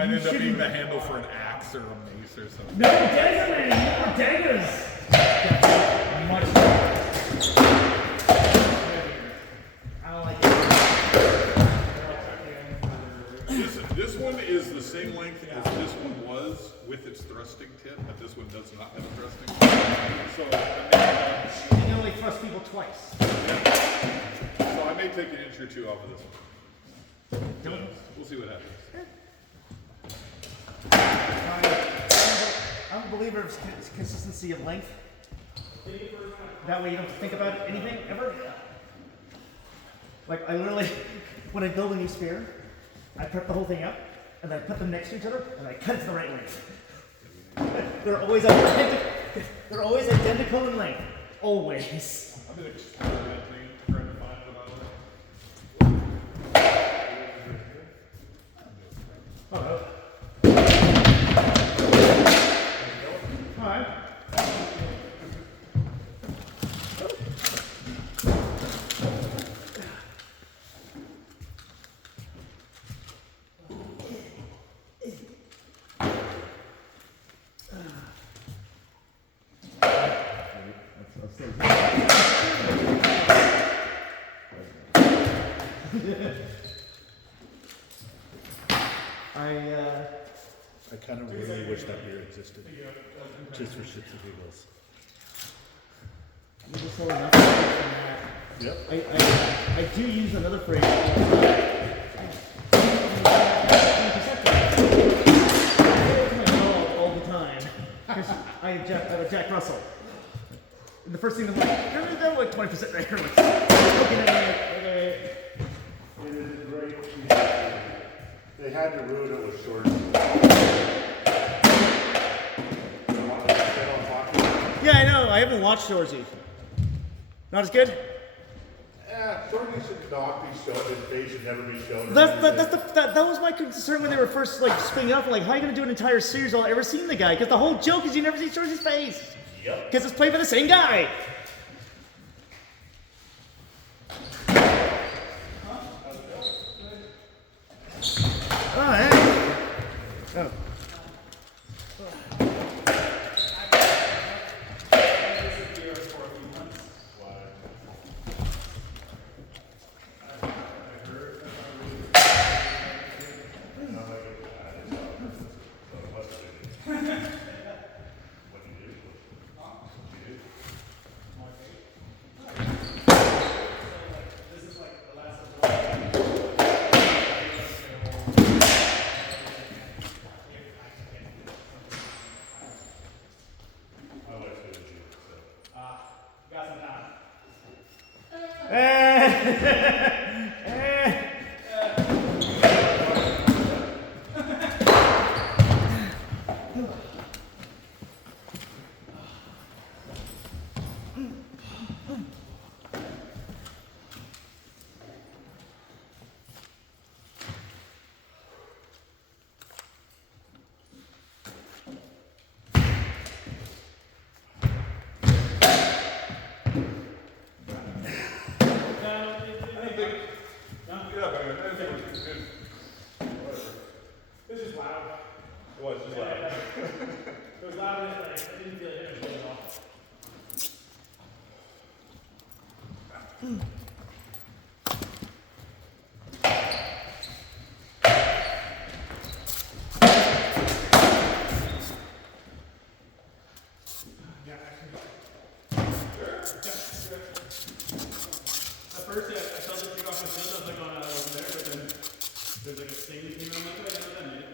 might end up being the handle for an axe or a mace or something. No, dagger, man! More daggers! Much better. I don't like it. This one is the same length as this one was with its thrusting tip, but this one does not have a thrusting tip. So you can only thrust people twice. So I may take an inch or two off of this one. We'll see what happens. I'm a believer of consistency of length. That way you don't think about anything ever. Like I literally, when I build a new spear, I prep the whole thing up, and then I put them next to each other, and I cut it to the right length. They're always identical. They're always identical in length. Always. I've been experimenting, trying to find what I like. Oh. All right. I kind of really wish that beer existed, just for shits and giggles. Yep. I do use another phrase. All the time. Because I have a Jack Russell. And the first thing I'm like, they're like 20% right here. Like, okay. It is great. They had to ruin it with shorts. Yeah, I know. I haven't watched Shorzy. Not as good? Yeah, Shorzy should not be shown. His face should never be shown. That was my concern when they were first like splitting up. Like, how are you going to do an entire series all I've ever seen the guy? Because the whole joke is you never see Shorzy's face. Yep. Because it's played by the same guy. Oh, yeah. Oh. It's just loud. It was just loud. It was loud and I didn't feel it at all. At first, I felt it take off my shield. I was like, oh no, that wasn't there. But then there's like a stain that came out. I'm like, wait, I know that made it.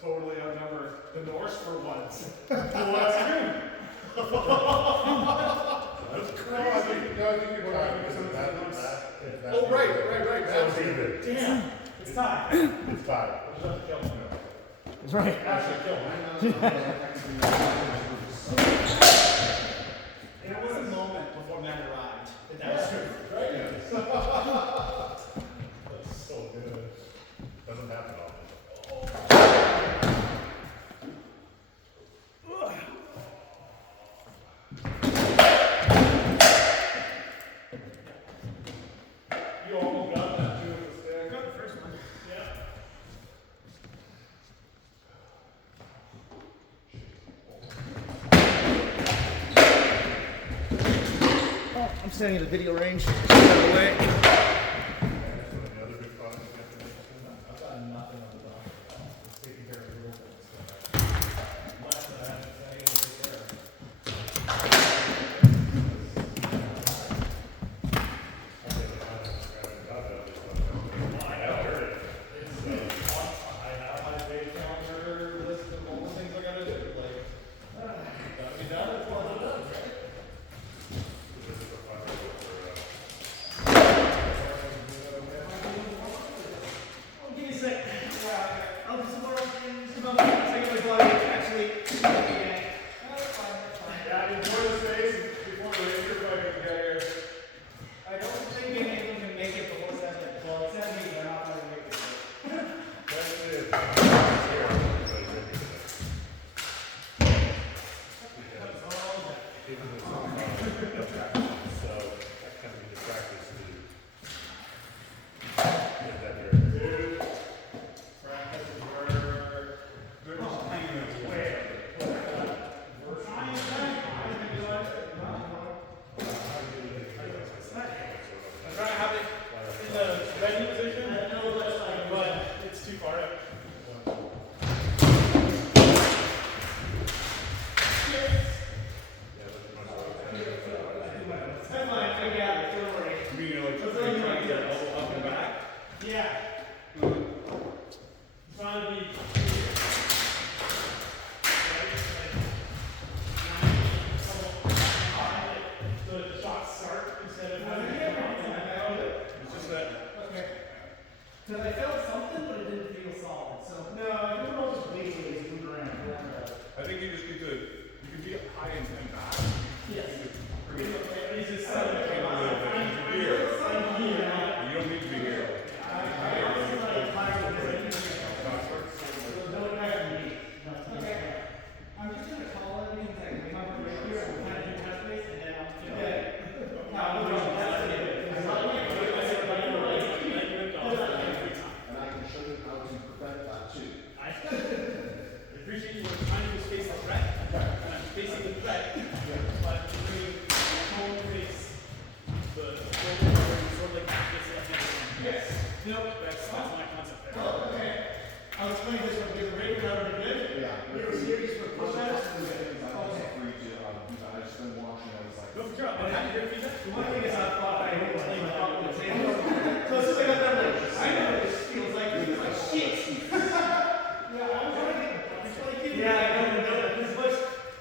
totally outnumber the Norse for once. Oh, that's true. That's crazy. Oh, right. That's damn. It's time. It's time. That's right. Actually, kill him. There was a moment before Matt arrived that was true. Right? That's so good. Doesn't happen often. You almost got that too with the stick. Got the first one. Yeah. Oh, I'm standing at a video range. Just out of the way. Any other big projects you have to make? I've got nothing on the docket. Just taking care of the little things. Last that I had to take care of. I have heard it. I have a big calendar list of all the things I gotta do. Like, gotta be done. It's all done, right? Give me a sec. I'll do some more things. Take my body. Actually, yeah. That's fine. Yeah, enjoy the space before the Ranger fucking get here. I don't think anyone can make it before 7. Well, except me, they're not going to make it. That's it. So that kind of the practice to get that here. Dude, practice is where they're just hanging away. I'm trying to have it in the ready position, but it's too far out. That's fine. I got it. Don't worry. You mean like just trying to get elbow up and back? Yeah. Trying to be. So the shots start instead of having to come out. It's just that. Okay. Because I felt something, but it didn't feel solid. So No, I don't know what's basically is moving around. I think you just need to, you can be high and back. yes. Bring it up. It's just A little bit. You can be here. You don't need to be here. I'm just gonna call it because I came up right here and kind of do touch base and then I'll And I can show you how to prevent that too. I appreciate you trying to face the threat, and I'm facing the threat, but between home face, the sort of like this left hand. Yes. Nope, that's my concept there. Oh, okay. I'll explain this one because the rate would already good. Yeah. You're serious for push ups? I just been watching, I was like. Good job. And how did you get feedback? One thing is I thought I was laying on top of the table. So as soon as I got there, I'm like, I know this feels like shit. Yeah, I was trying to get. Yeah, I know. Because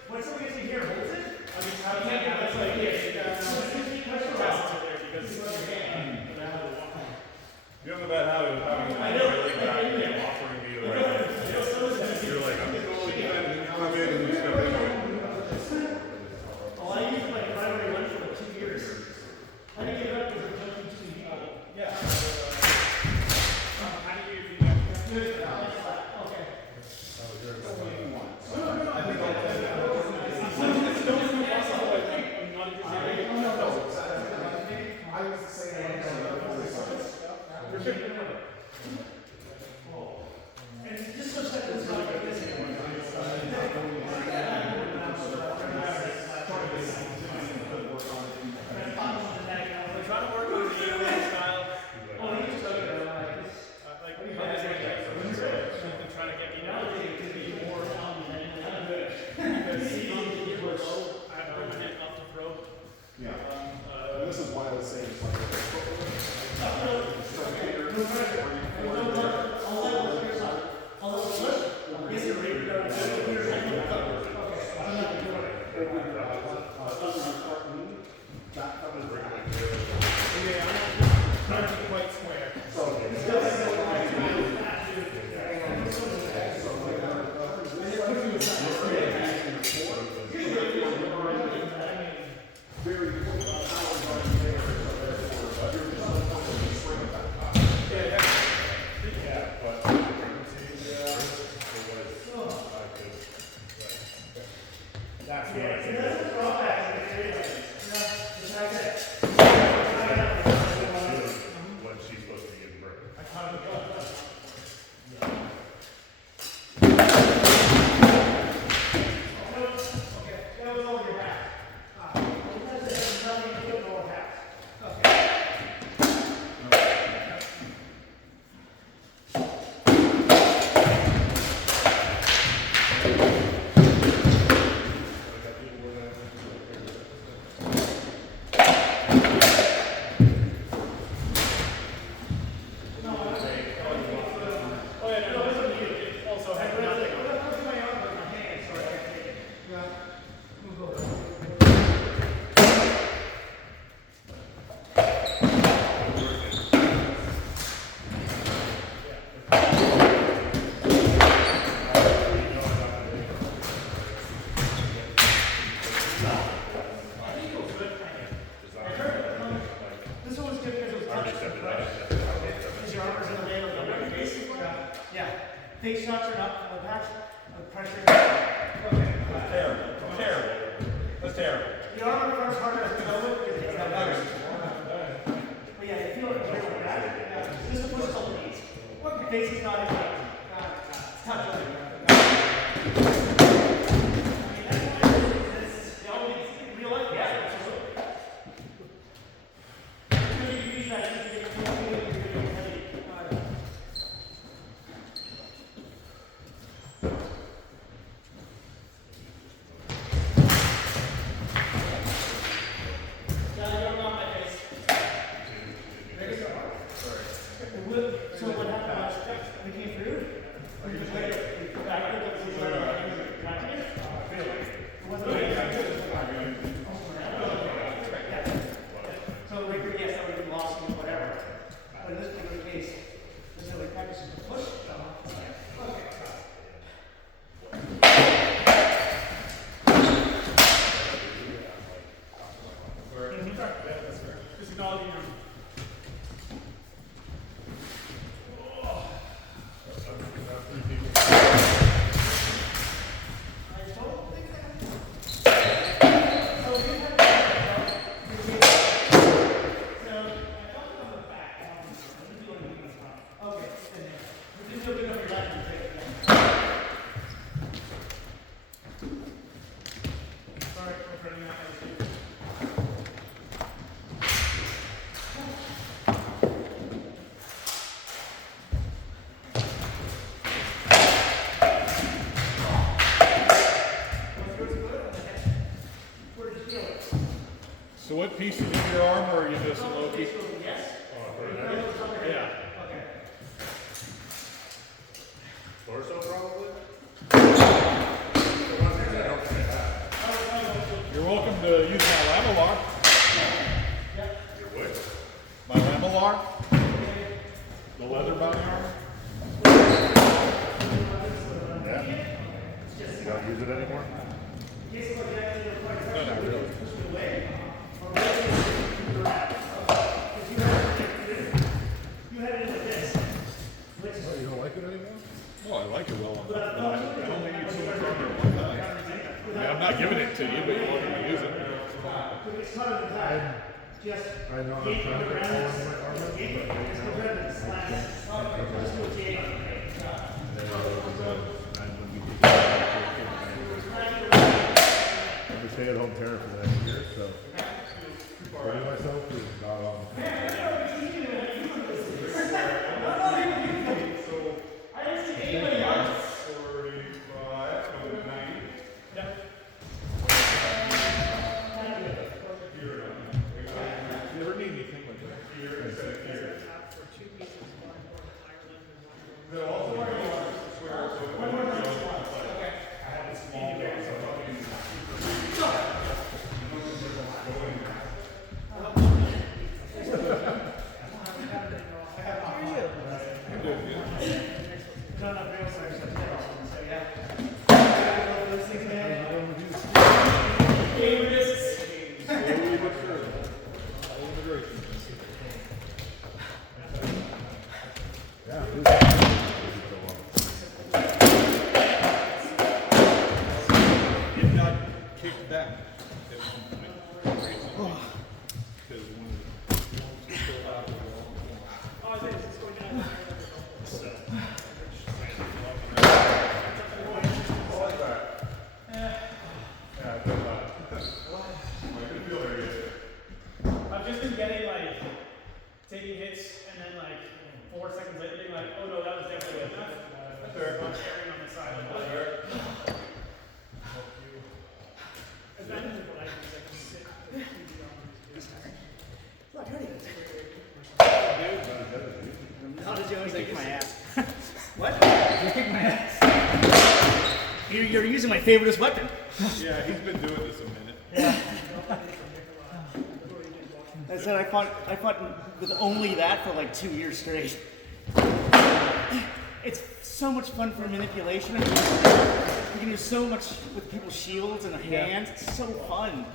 once somebody gets in here and holds it, I mean, how do you get that's like this? You have a bad habit of having I know. really bad offering me the right thing. You're like, I'm totally good, and you come in and you step into it. Well, I used my primary one for 2 years. I didn't get it up because it was too many people. Yeah. How do you get your feedback? Okay. I was the same And just so that it's not like this. We're trying to work on the style. Oh, you just took it like this. Like, Face shots are up. Patch. Pressure. Okay. That's terrible. The arm in front is harder to go with because it's not better. But yeah, if you feel it like that, just to push a couple knees. Face is not in front. It's touch on it. Real life, yeah. So what happened was, we came through, we just waited, we back up, so like, yes, that would have been lost and whatever. But in this particular case, there's no like practicing the push. Just acknowledging your So what piece is in your arm, or are you just a low piece? Yes. Yeah. Torso probably? You're welcome to use my lamellar. Your what? My lamellar. The leather bound armor. Yeah. You don't use it anymore? No, not really. You have it in like this. Oh, you don't like it anymore? Oh, I like it well enough, but I only need so much armor at one time. I mean, I'm not giving it to you, but you want me to use it. It's cut on the back. Just I know I'm trying to get all of my armor, but right now, just go grab the slash. Just do a J. I'm a stay-at-home parent for the next year, so putting myself is not on the plan. Never need anything like that. Yeah, It got kicked back at one point. Recently. Because one of the still out of the wall. Oh, I think it's going down. I've just been getting like taking hits and then like 4 seconds later being like, oh no, that was definitely enough. I'm staring on the side like that. Imagine what I can like sit with TV on. How did you always kick my ass? What? You kick my ass. You're using my favoriteest weapon. Yeah, he's been doing this a minute. I said I fought with only that for like 2 years straight. It's so much fun for manipulation. You can do so much with people's shields and hands. It's so fun.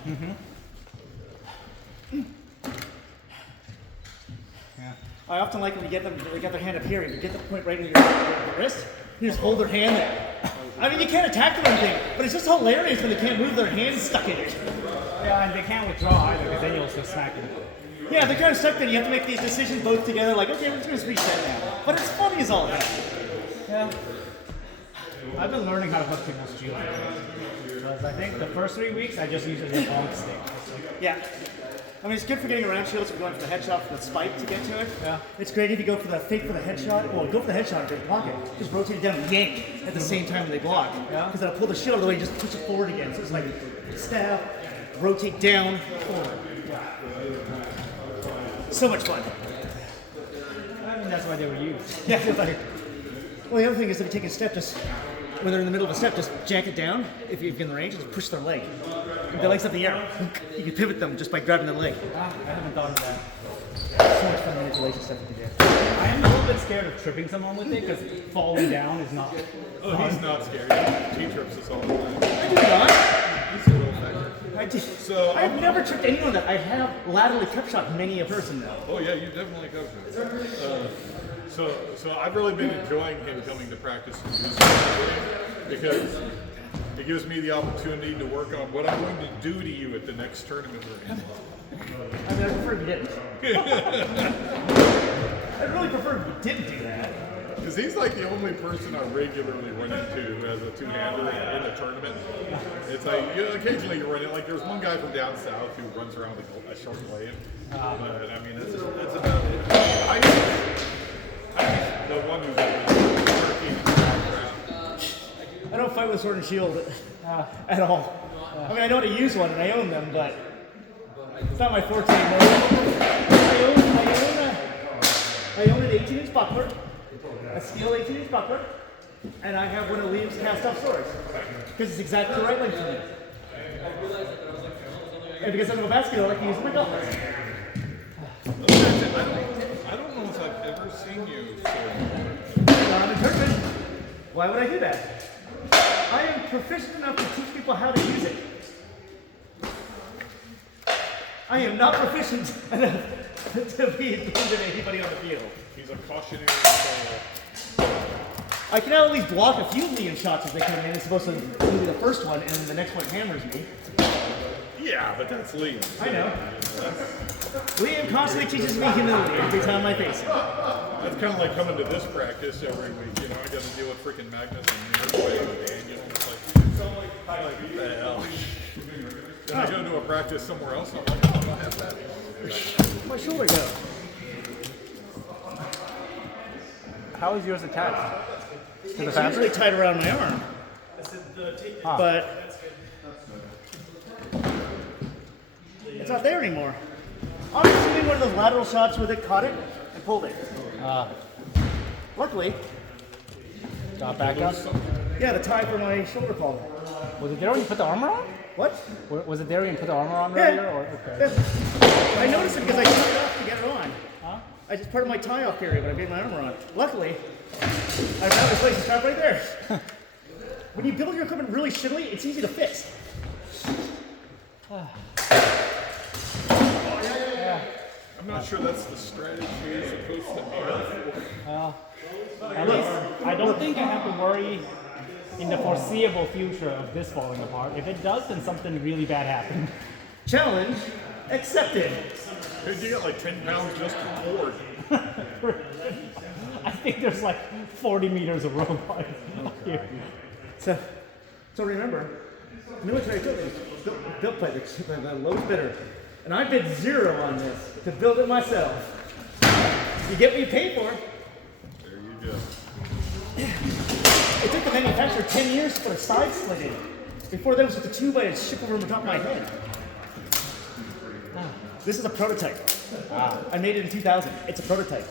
Yeah. I often like when you get them, they got their hand up here, and you get the point right in your wrist, you just hold their hand there. I mean, you can't attack them or anything, but it's just hilarious when they can't move their hands stuck in it. Yeah, and they can't withdraw either, because then you'll just smack them. Yeah, they're kind of stuck there. You have to make these decisions both together, like, okay, we're just going to reset now. But it's funny as all that. Yeah. I've been learning how to hook people's shield. Because I think the first 3 weeks, I just used it as a long stick. Yeah. I mean, it's good for getting around shields if you're going for the headshot from the spike to get to it. Yeah. It's great if you go for the fake for the headshot. Well, go for the headshot if they block it. Just rotate it down and yank at the same time when they block. Yeah. Because that'll pull the shield out of the way and just push it forward again. So it's like stab, rotate down, forward. So much fun. I mean, that's why they were used. Yeah. It's like, well, the other thing is if you take a step, just when they're in the middle of a step, just jack it down. If you're in the range, just push their leg. If their leg's up in the air, you can pivot them just by grabbing their leg. I haven't thought of that. So much fun manipulation stuff you can do. I am a little bit scared of tripping someone with it, because falling down is not. Oh, he's not scared. He trips us all the time. I do not. He's a little factor. I do. So, I've never tripped anyone that I have laterally cup shot many a person though. Oh yeah, you definitely covered it. So I've really been enjoying him coming to practice because it gives me the opportunity to work on what I'm going to do to you at the next tournament we're in. I mean, I prefer if you didn't. I really prefer if you didn't do that. Because he's like the only person I regularly run into who has a two-hander in a tournament. It's like, occasionally you run it. Like, there's one guy from down south who runs around with a short lane. But, I mean, that's about it. I'm the one who's working in the background. I don't fight with sword and shield at all. I mean, I know how to use one and I own them, but it's not my forte. I own an 18-inch buckler, a steel 18-inch buckler, and I have one of Liam's cast-off swords because it's exactly the right length for me. And because I'm a vascular, I like to use my gauntlets. I don't know if I've ever seen you I'm a tournament. Why would I do that? I am proficient enough to teach people how to use it. I am not proficient enough to be independent of anybody on the field. He's a cautionary tale. I can at least block a few Liam shots as they come in. It's supposed to be the first one, and then the next one hammers me. Yeah, but that's Liam. I know. Liam constantly teaches me humility every time I face him. That's kind of like coming to this practice every week. You know, I got to deal with freaking Magnus and Midway with Daniel. It's like, what the hell? Then I go to a practice somewhere else, and I'm like, oh, I don't have that. My shoulder go. How is yours attached? To the It's fabric? usually tied around my arm. But it's not there anymore. I'm assuming one of those lateral shots where they caught it and pulled it. Luckily, Got back up? yeah, the tie for my shoulder collar. Was it there when you put the armor on? What? Was it there when you put the armor on Yeah. earlier? Or, okay. Yeah. I noticed it because I took it off to get it on. Huh? I just part of my tie-off period when I made my armor on. Luckily, I found this place to strap right there. When you build your equipment really shittily, it's easy to fix. I'm not sure that's the strategy you're supposed to have. At least, I don't think I have to worry in the foreseeable future of this falling apart. If it does, then something really bad happened. Challenge accepted. Dude, you got like 10 pounds just for board. I think there's like 40 meters of rope line here. So remember, military equipment is built by the lowest bidder. And I bid 0 on this to build it myself. You get what you pay for. There you go. It took the manufacturer 10 years to put a side slit in. Before that was with the tube I had shipped over the top of my head. This is a prototype. I made it in 2000. It's a prototype.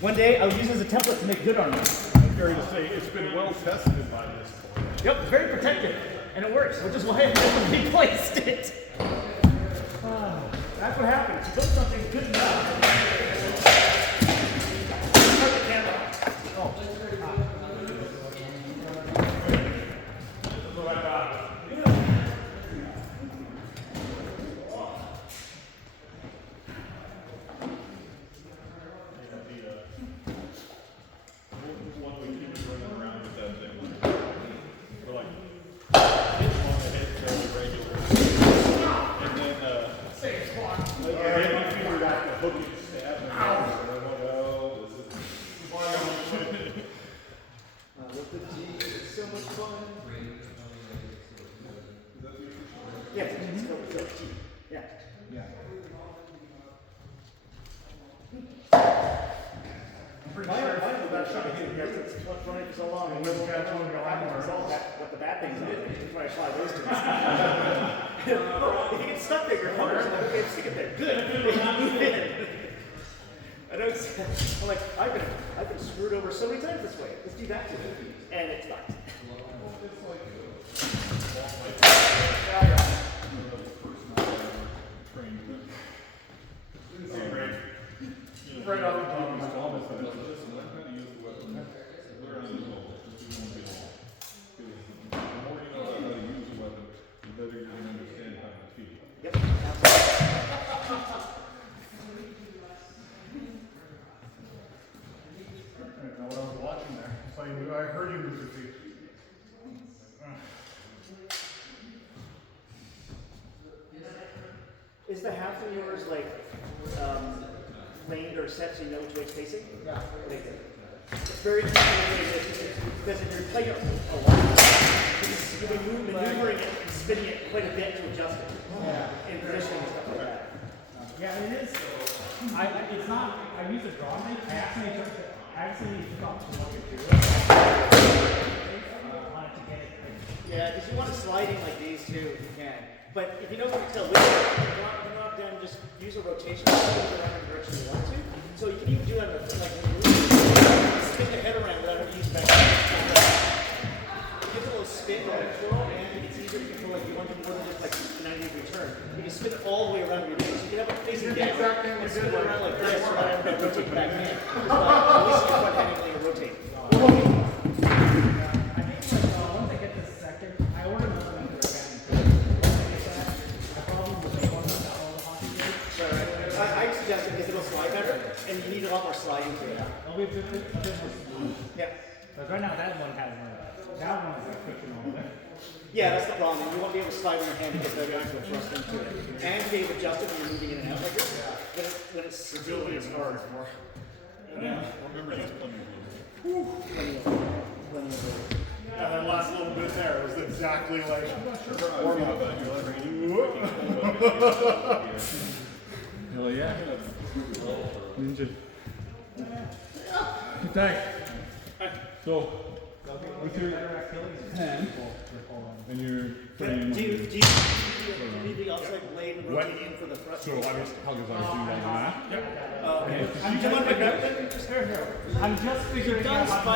One day I'll use it as a template to make good armor. I'm fair to say it's been well tested by this point. Yep, it's very protective. And it works, which is why I never replaced it. That's what happens. You build something good enough. Turn the camera. Oh. we keep running around with that thing. We're like, hit him on the head fairly regular. And then, we figured out the hooking stab. And I'm like, oh, this is With the T, it's so much fun. Yeah, it's go T. Yeah. Mine was that shot here because it's running for so long. And when catch one go on more. What the bad things are. That's why I fly those two. If you get stuck there, you're hungry. So I'm like, okay, stick it there. Good. Move in. I know. I'm like, I've been screwed over so many times this way. Let's do that too. And it's not. right off the top of my helmet, so just learn how to use the weapon. Learn how to use it. Just do one thing. The more you know how to use the weapon, the better you're going to understand how to defeat it. Yep. I didn't know what I was watching there. So I heard you move your feet. Is the half of yours like planed or set so you know which way it's facing? Yeah. It's very easy because if you're playing a lot, you'll be maneuvering it and spinning it quite a bit to adjust it. In position and stuff like that. Yeah, it is. It's not. I use a draw knife. I actually took off to look at you. I wanted to get it. Yeah, because you want it sliding like these too, if you can. But if you know what to tell, you not then just use a rotation to go in whatever direction you want to. So you can even do that like when you're spin the head around without having to use back. It gives a little spin on the twirl, and it's easier to control. Like you want to do more than just like a 90-degree turn. You can spin it all the way around your face. So you can have it facing down and spin it around like this without having to rotate the back hand. At least you can handling and rotate. I think once I get this second, I ordered another one for the I probably will make one with all the hockey games. I suggest it because it'll slide better, and you need a lot more sliding to it. It'll be a bit more smooth. Yeah. But right now that one has that one's like friction over there. Yeah, that's the problem. You won't be able to slide on your hand because they're actually thrust into it. And be able to adjust it when you're moving in and out like this. When it's stability, it's hard. Remember, just plenty of Plenty of room. Yeah, that last little bit there was exactly like. warm up. Hell yeah. Ninja. Good day. So, with your hand, and you're putting Do you need the outside blade and rotate in for the thrust? so how does I do that? I'm just figuring out how to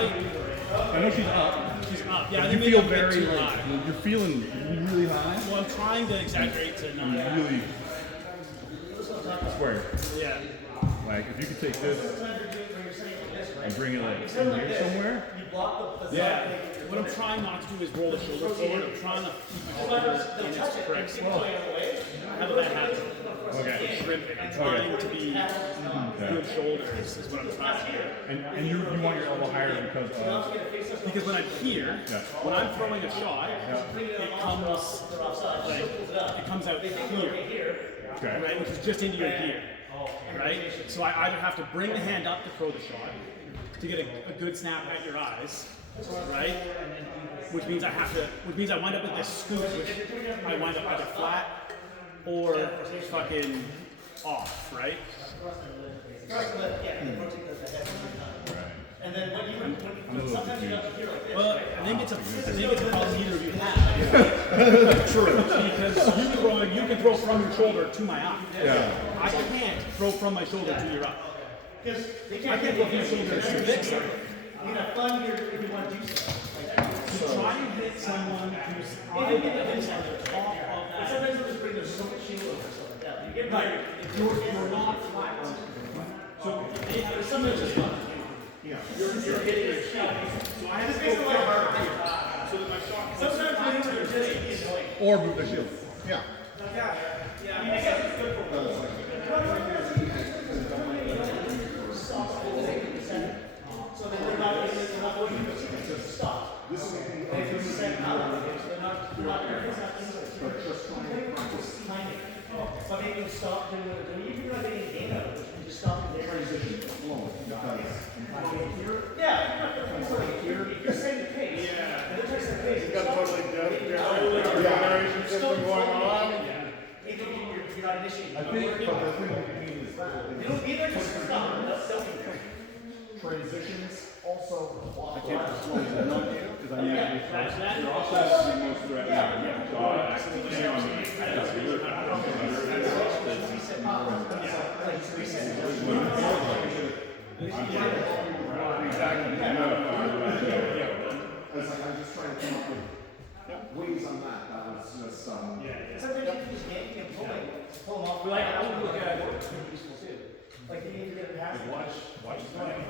I know she's up. She's up. Yeah, I You think maybe feel a bit very too like high. you're feeling really high. Well, I'm trying to exaggerate to not. Really. I swear. Yeah. Like if you could take this and bring it like in here somewhere. Yeah. What I'm trying not to do is roll the shoulder forward. I'm trying to keep my shoulders in its correct spot. I have a bad habit. Okay. I'm trying to be good shoulders is what I'm trying to do. And you want your elbow higher because of Because when I'm here, when I'm throwing a shot, it comes out here, okay. right, which is just into your gear, right? So I either have to bring the hand up to throw the shot to get a good snap at your eyes, right? Which means I wind up with this scoop, which I wind up either flat or fucking off, right? And then when sometimes you have to hear like this. Well, I think it's a problem neither of you have. True. Because you can throw from your shoulder to my eye. yeah. I can't throw from my shoulder to your eye. Because they I can't can't throw from your shoulder to your neck. You can have fun here if you want to do so. To try and hit someone who's eyeball is on the top of that. Sometimes they'll just bring their shield over or something like that. You get Right. If you're not flat. So sometimes it's fun. You're hitting your shield. So I have to go forward so that my shot can Sometimes they're just annoying. Or move the shield. Yeah. So then they're not going to an issue. I think, but the thing with me is that It'll be there just for nothing. That's so Transitions also block. I can't disclose it, not you, because I need to be first. That- You're also the most threatening. So I can't It's like I'm just trying to come up with ways on that. That was just Sometimes you can just yank and pull them off. Like, I would look at it. Like you need to get a pass. Watch our stand,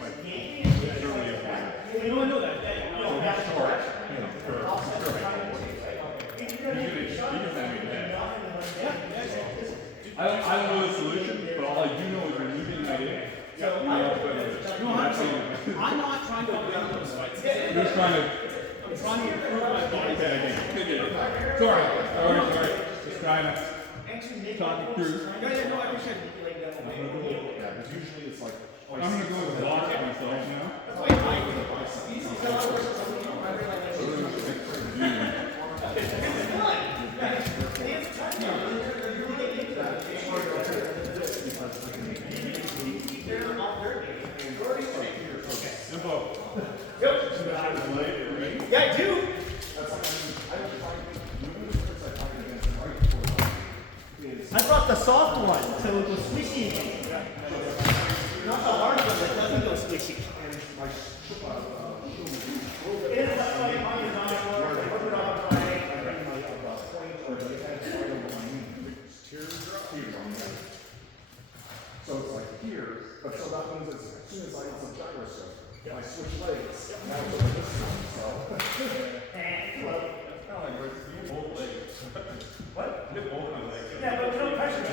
like, You know, I know that. short, I don't know the solution, but all I do know is we're losing my day. I'm not trying to win those fights. You're just trying to. I'm trying to improve my body. Sorry. Just trying to talk it through. Yeah, no, I appreciate it. because usually it's like I'm gonna go with block it myself now. Yeah, I do. I brought the soft one, so it was squishy again. Not the hard one that doesn't go squishy. It is that's why mine is on it. so it's like here, but so that means as soon as I hit some gyroscope, I switch legs. Now it's over this one, so. What? Yeah, but no pressure.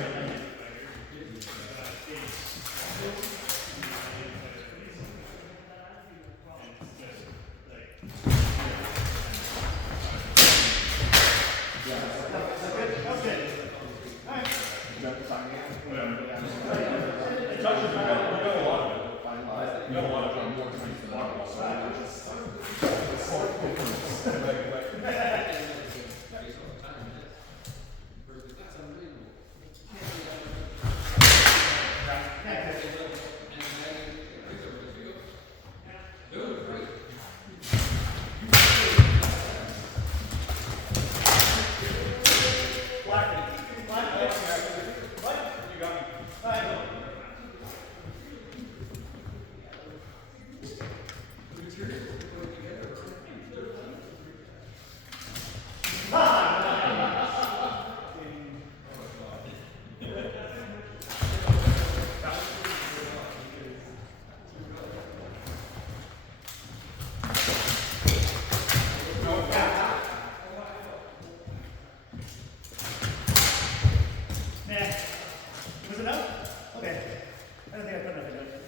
Was it enough? Okay. I don't think I put enough in it.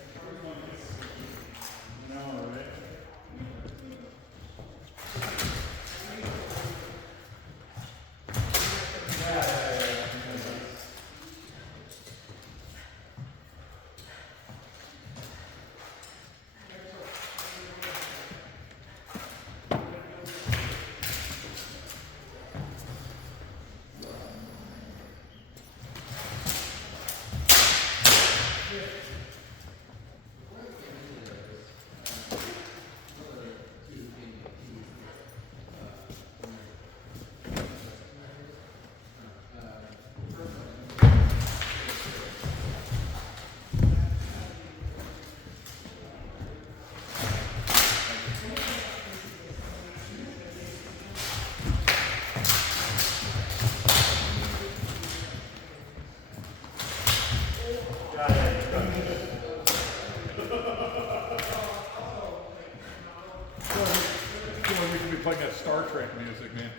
We could be playing that Star Trek music, man.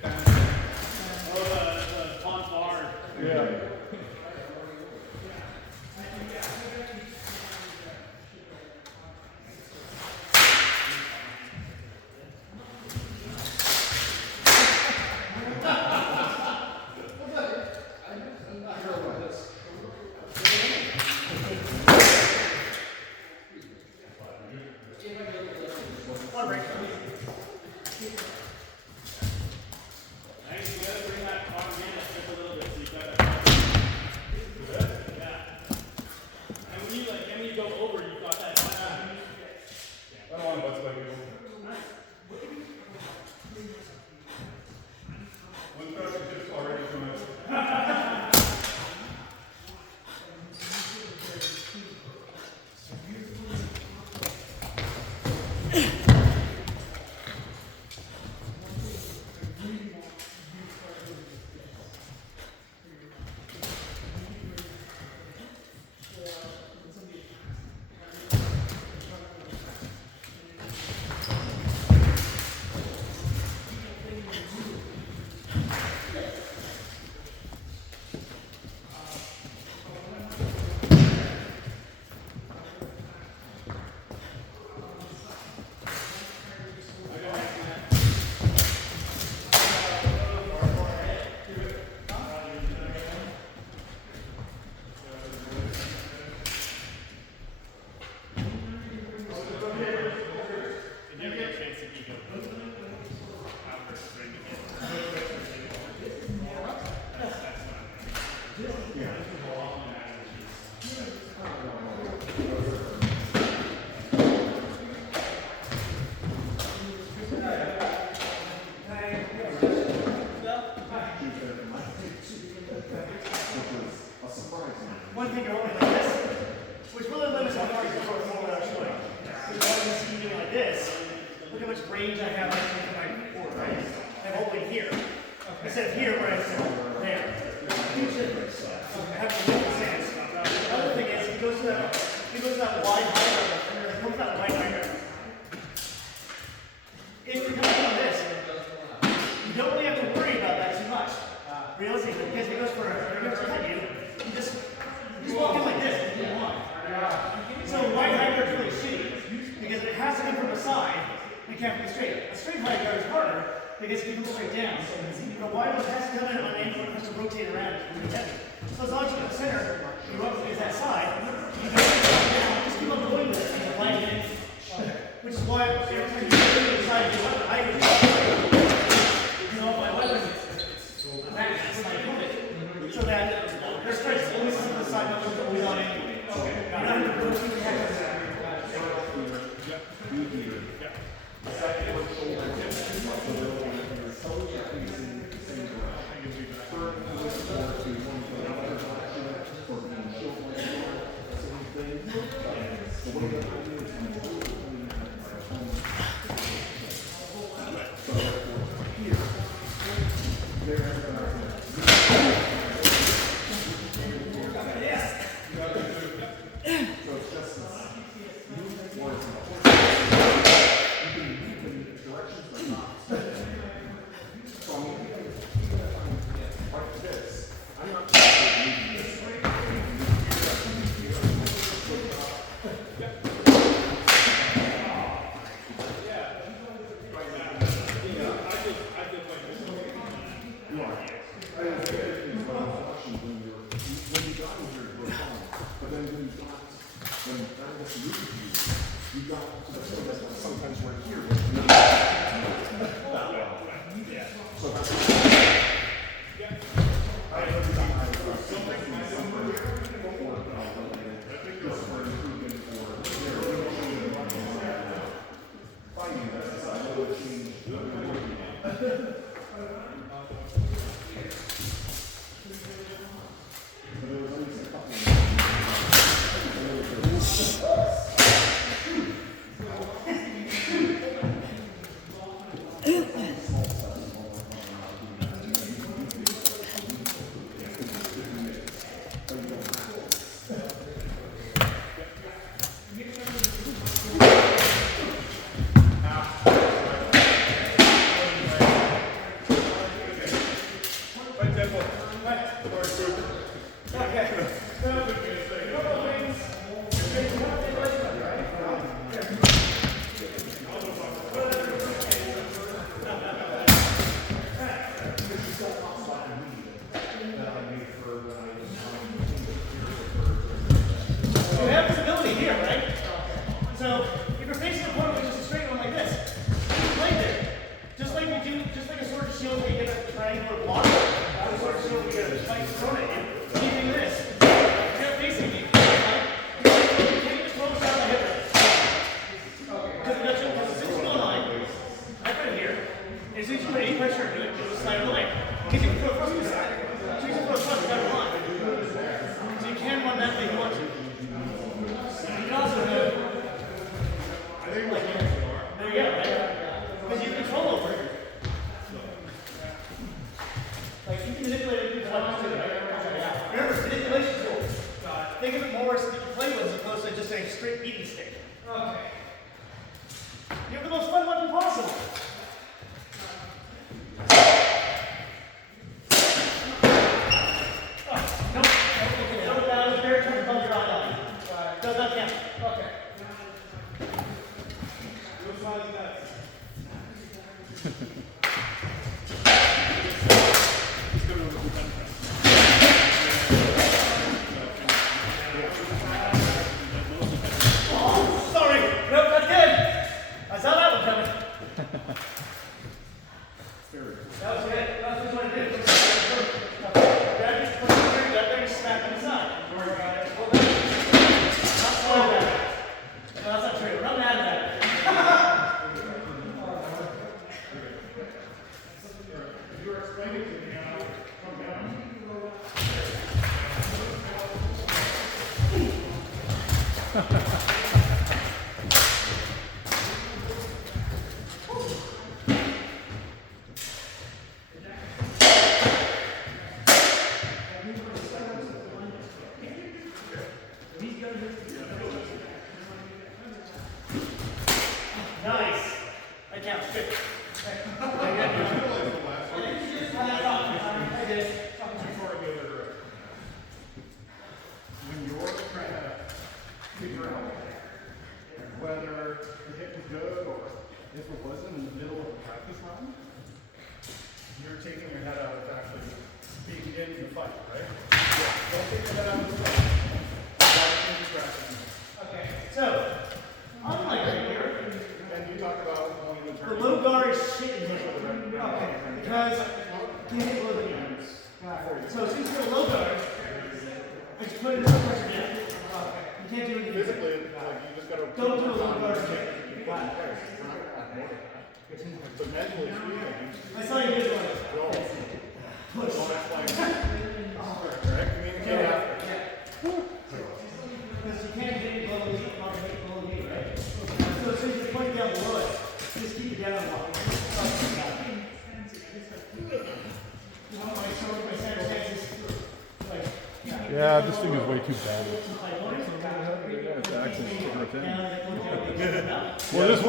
The fanfare. Yeah. Bring that arm in, just a little bit. One finger only like this, which really limits how far you can throw it forward without showing. Because rather than see doing like this, look how much range I have with my board, right? I have all the way here. Instead of here, where I said there. Huge difference. I have to look at sense. The other thing is, he goes to that wide highlighter, and it comes out right here. If you're coming on this, you don't really have to worry about that too much. Realistically, because if he goes for cut you, you just walk in like this if you want. So wide high guard is really shitty because it has to come from the side and can't be straight. A straight high guard is harder because it can go straight down. The wide one has to come in on an angle and has to rotate around. It's really heavy. So as long as you get the center, you rub against that side, you go down, just keep on going with it and you're lighting it. Which is why every time you go to the side, you want the high my weapon Magnus, my opponent, so that their strikes always come to the side, not always on anyway. Okay. Not having to rotate the heck Nice. I count. Good. When you're trying to figure out whether the hit was good or if it wasn't in the middle of a practice round, you're taking your head out of actually being in the fight, right? Yeah. Don't take your head out of the fight. You gotta be distracted. Okay. So, unlike right here, And you talk about wanting to the turn. low guard is shit in here. Okay. Because you can't low the hands. So since you're low guard, I just put it in the pressure down. You can't do anything. Physically, like you just gotta. Don't do a low guard kick. But mentally speaking, I saw you did one. don't explain. Correct? Communicate after. Because you can't get it below the knee, not hit below the knee, right? So as soon as you point down below it, just keep it down a lot. You know, my shoulder, my center stance is like, Yeah, this thing is way too bad. Well, this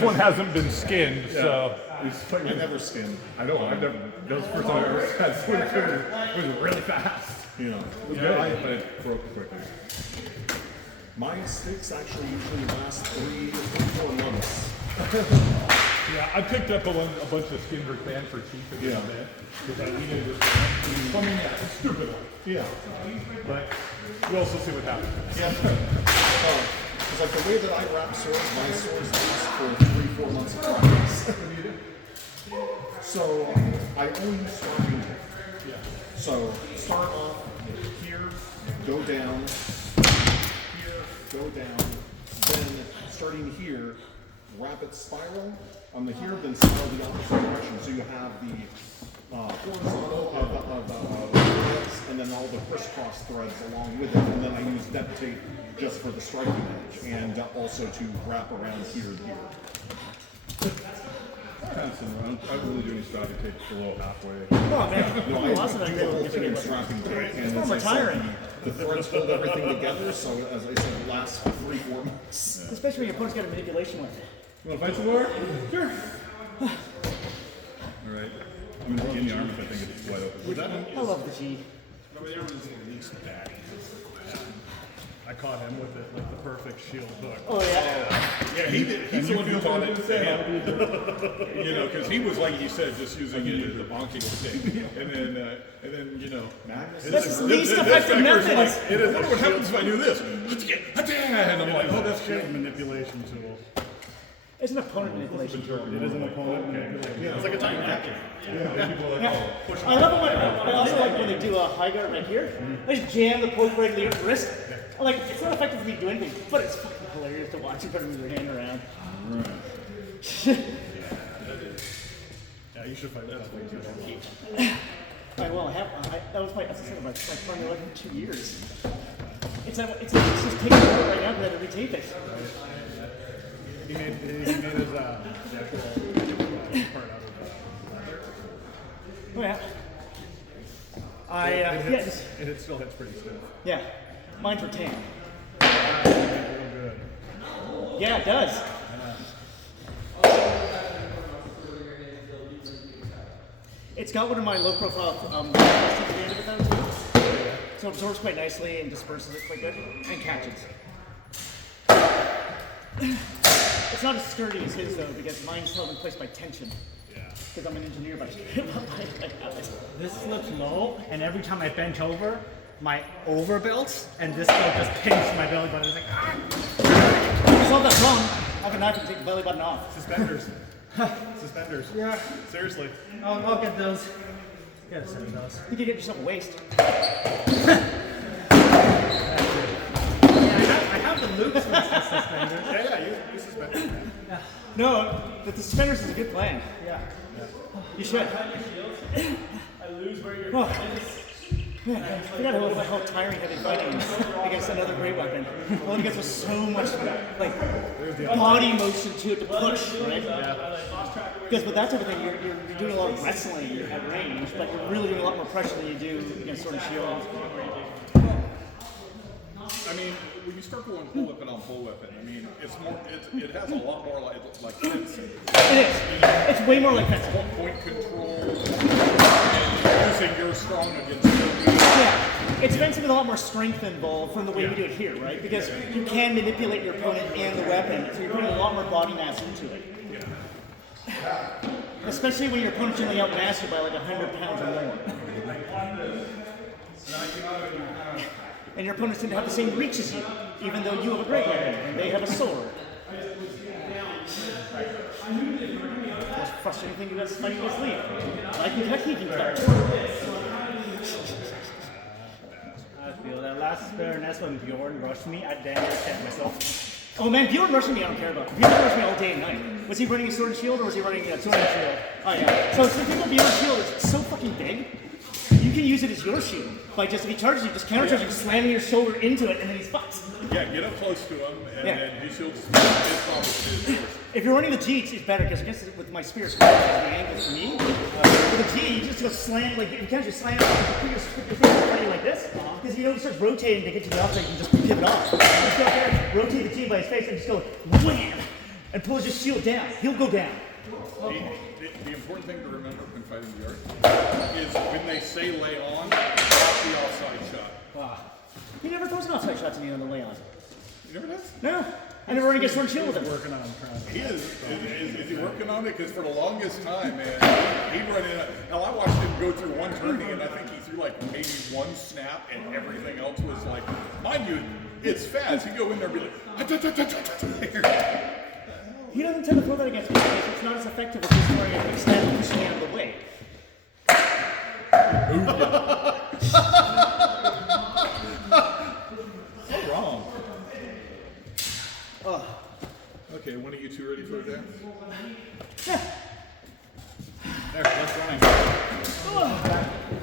one hasn't been skinned, so. I never skinned. I know. I've never. That was the first time I ever had swim. It was really fast. You know. It was good, but it broke quickly. My sticks actually usually last 3 to 4 months. Yeah, I picked up a bunch of skin rattan for cheap at the Yeah. event. Because I needed this one. I mean, yeah, it's a stupid one. Yeah. But we'll also see what happens. Yeah. Because like the way that I wrap swords, my swords last for 3-4 months of practice. So I only use swapping tape. Yeah. So start off here, go down, here, go down, then starting here, wrap it spiral on the here, then spiral the opposite direction. So you have the horizontal of the threads, and then all the crisscross threads along with it. And then I use depth tape just for the striking edge, and also to wrap around here and here. I don't really do any strapping tape below halfway. oh man, No, I lots of do the whole thing in strapping tape, and more as I said, tiring. the threads hold everything together. So as I said, it lasts for 3-4 months. Especially when your opponent's got a manipulation weapon. You want to fight some more? Sure. All right. I'm going to in the arm if I think it's wide open. Was that one? I love the G. I caught him with it, like the perfect shield hook. Oh yeah. Yeah, he did. He's the one who taught it to him. You know, because he was like you said, just using it as a bonking stick, and then you know, Magnus. That's the least effective method. I wonder what happens if I do this. And I'm like, oh, that's Shield good. manipulation tool. It's an opponent manipulation. It is an opponent manipulation. Yeah, it's like a time capture. I love it when, I also like when they do a high guard right here. I just jam the poke right in the wrist. I'm like, it's not effective for me to do anything, but it's fucking hilarious to watch you try to move your hand around. Yeah, you should fight that thing too. I will. I have. That was my. As I said, my partner like for 2 years. It's just taking it out right now because I had to retape it. He made his actual part out of leather. Oh yeah. It still hits pretty stiff. Yeah. Mine's for tan. Real good. Yeah, it does. It's got one of my low profile so it absorbs quite nicely and disperses it quite good and catches. It's not as sturdy as his though because mine's held in place by tension. Because I'm an engineer by habit. This slips low, and every time I bent over, my overbuilt, and this still just pinched my belly button. It's like, ah! You solve that problem, I have a knife and take the belly button off. Suspenders. Suspenders. Yeah. Seriously. I'll get those. Get a set of those. You can get yourself a waist. Yeah, I have the loops with the suspenders. Yeah, you suspenders. No, but the suspenders is a good plan. Yeah. You should. I lose where you're Oh. Man, I forgot how tiring heavy fighting is against another great weapon. Well, because there's so much like body motion to it to push, right? Because with that type of thing, you're doing a lot of wrestling at range, but you're really doing a lot more pressure than you do against sword and shield. I mean, when you start going pull weapon on pull weapon, I mean, it has a lot more like fencing. It is. It's way more like fencing. Point control and using your strong against your weak. Yeah, it's fencing with a lot more strength involved from the way we do it here, right? Because you can manipulate your opponent and the weapon, so you're putting a lot more body mass into it. Especially when your opponent's generally outmassed you by like 100 pounds or more. And your opponents tend to have the same reach as you, even though you have a great weapon and they have a sword. The most frustrating thing about fighting this league. I can cut heating fire. I feel that last Baroness when Bjorn rushed me, I damn near shit myself. Oh man, Bjorn rushing me I don't care about. Bjorn rushed me all day and night. Was he running a sword and shield or was he running a sword and shield? Oh yeah. So the thing with Bjorn's shield is it's so fucking big, you can use it as your shield. By just, if he charges you, just countercharge him, slamming your shoulder into it, and then he's fucked. Yeah, get up close to him, and Yeah. then his shield's probably If you're running the G, it's better, because I guess with my spear, it's the angle for me. With the G, you just go slam, like, you can't just slam, you put your finger in front of you like this, because you know, he starts rotating to get to the offside, you can just pivot off. You just go there, rotate the G by his face, and just go wham, and pulls your shield down. He'll go down. The important thing to remember when fighting the art is when they say lay on, drop the offside shot. He never throws an offside shot to me on the lay-on. You never does? No. I never run against sword and shield with him. Working on trying. He is he working on it? Because for the longest time, man, he'd run in. Now I watched him go through one turning, and I think he threw like maybe one snap, and everything else was like, mind you, it's fast. He'd go in there and be like, He doesn't tend to throw that against me because it's not as effective as just throwing it instead of pushing out of the way. so wrong. Okay, when are you two ready for a dance? Yeah. There, that's running.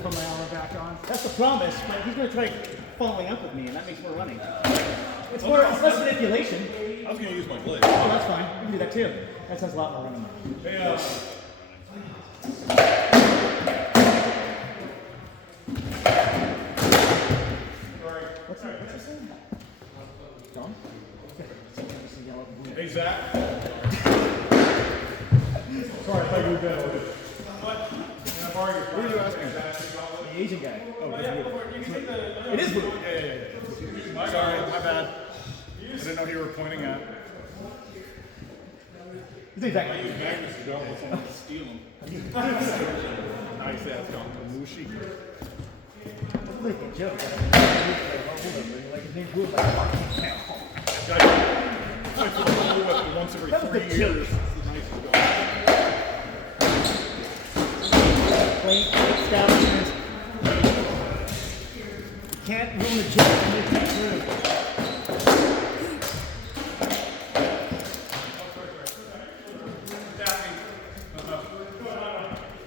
Put my armor back on. That's the promise, but he's going to try following up with me, and that makes more running. It's less manipulation. I was going to use my blade. Oh, that's fine. You can do that too. That sounds a lot more running. Hey, What's this saying? John? hey Zach. Sorry, I thought you were dead. Who are you asking? The Asian guy. Oh, it's Wood. It is Wood. Yeah. Sorry, my bad. I didn't know you were pointing at. He's exactly. I use Magnus to go with someone to steal them. Nice ass Mushi. That's like a joke. Like his name's Wood. Like, I put the whole weapon once every that was the 3 joke. years. Plate establishment. You can't ruin the joke when you take through.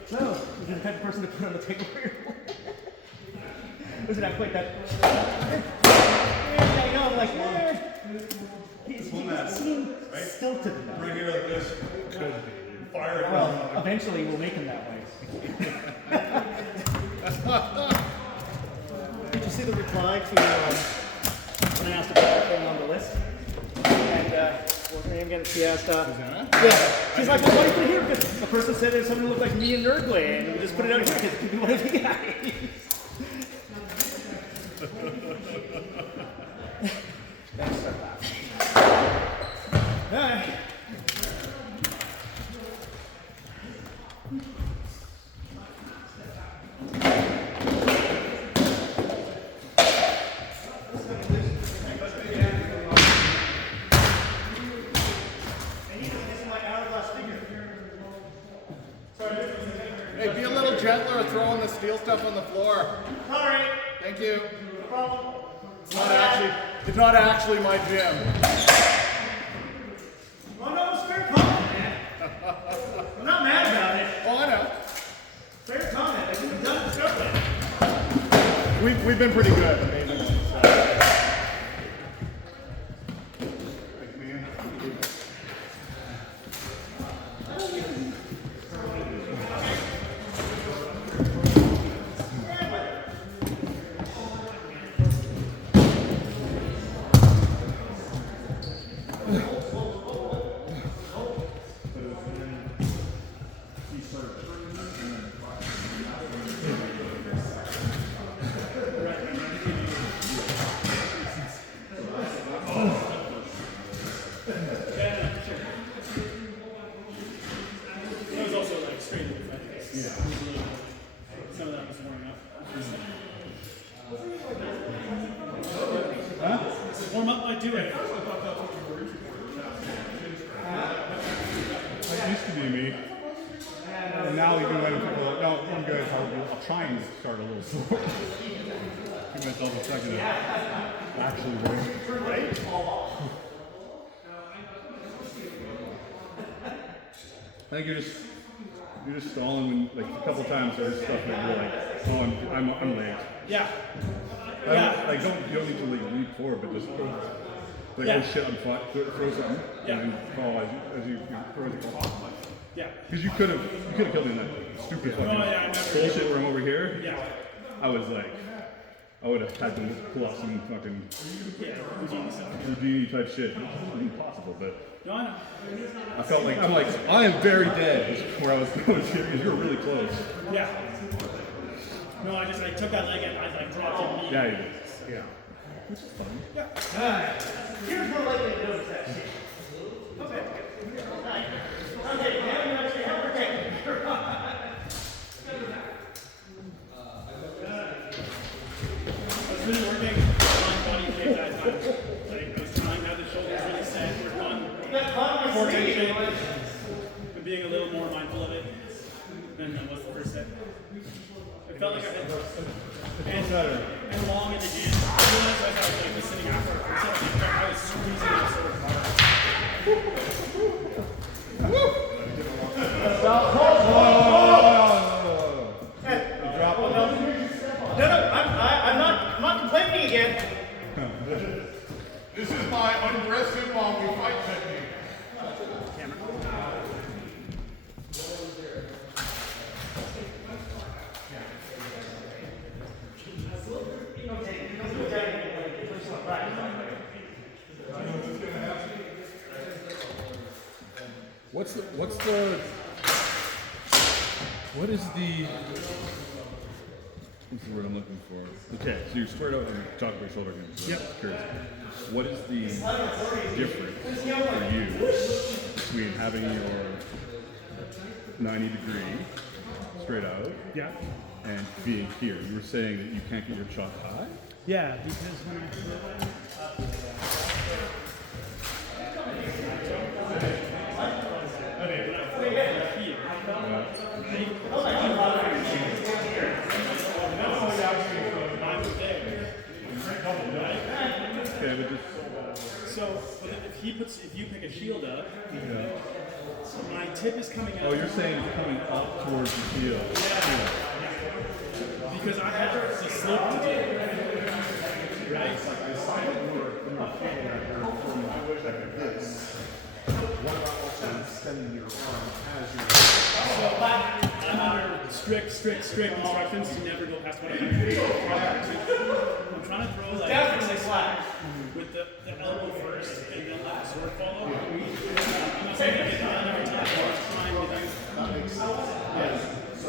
So, is it the type of person to put on the table for your Was it not quite that? I know, I'm like, he doesn't seem stilted enough. Right here like this. Fire it. Well, eventually we'll make him that way. Did you see the reply to when I asked about that thing on the list? And what's her name again? She asked, yeah, she's like, well, why did you put it here? Because the person said there's something that looked like me and Nerdway, and we just put it out here because it could be one of the guys. Gotta start laughing. All right. Hey, be a little gentler throwing the steel stuff on the floor. Sorry. Thank you. No problem. It's not actually my gym. Oh no, it's fair comment, man. I'm not mad about it. Oh, I know. Fair comment. I should have done this earlier. We've been pretty good. Amazing. At first I thought that's what you were reaching for. That used to be me. And now even when people are, no, I'm good, I'll try and start a little slower. Give myself a second to actually wait. I think you're just stalling when, like, a couple times there's stuff that you're like, oh, I'm late. Yeah. Like, you don't need to like leap forward, but just go. Like, Yeah. oh shit, I'm fine. Throw something, Yeah. and then fall as you throw the ball. Yeah. Because you could have killed me in that stupid fucking yeah, I remember. bullshit where I'm over here. Yeah. I was like, I would have had to pull off some fucking Yeah. Houdini stuff. Houdini type shit. Which is impossible, but No, I know. I felt like I am very dead. Is where I was going here because you were really close. Yeah. No, I took that leg and I dropped it. Yeah, you did. Yeah. Which is fun. Here's more likely to notice that shit. Okay. Okay, now you actually have protected. I was really working on body shape that time. Like, I was trying to have the shoulders really set, work on core tension, and being a little more mindful of it than was the first set. It felt like I had and long in the gym. I realized I was like sitting after the first set, I was squeezing it so hard. I'm not complaining again. This is my undress him while we fight technique. What's the word I'm looking for? Okay, so you're straight out and talking about shoulder again. So I'm curious. What is the difference for you between having your 90-degree straight out and being here? You were saying that you can't get your shot high? Yeah, because when I throw Okay, but just... So, if you pick a shield up, my tip is coming out. Oh, you're saying it's coming up towards the heel. Yeah. Because I have the slope to do. Right? What about also extending your arm as you're So, I'm under strict instructions to never go past what I'm doing. I'm trying to throw like Definitely flat. with the elbow first and then let the sword follow. I'm not saying I get done every time, I'm just trying to do. That makes sense. Yeah. So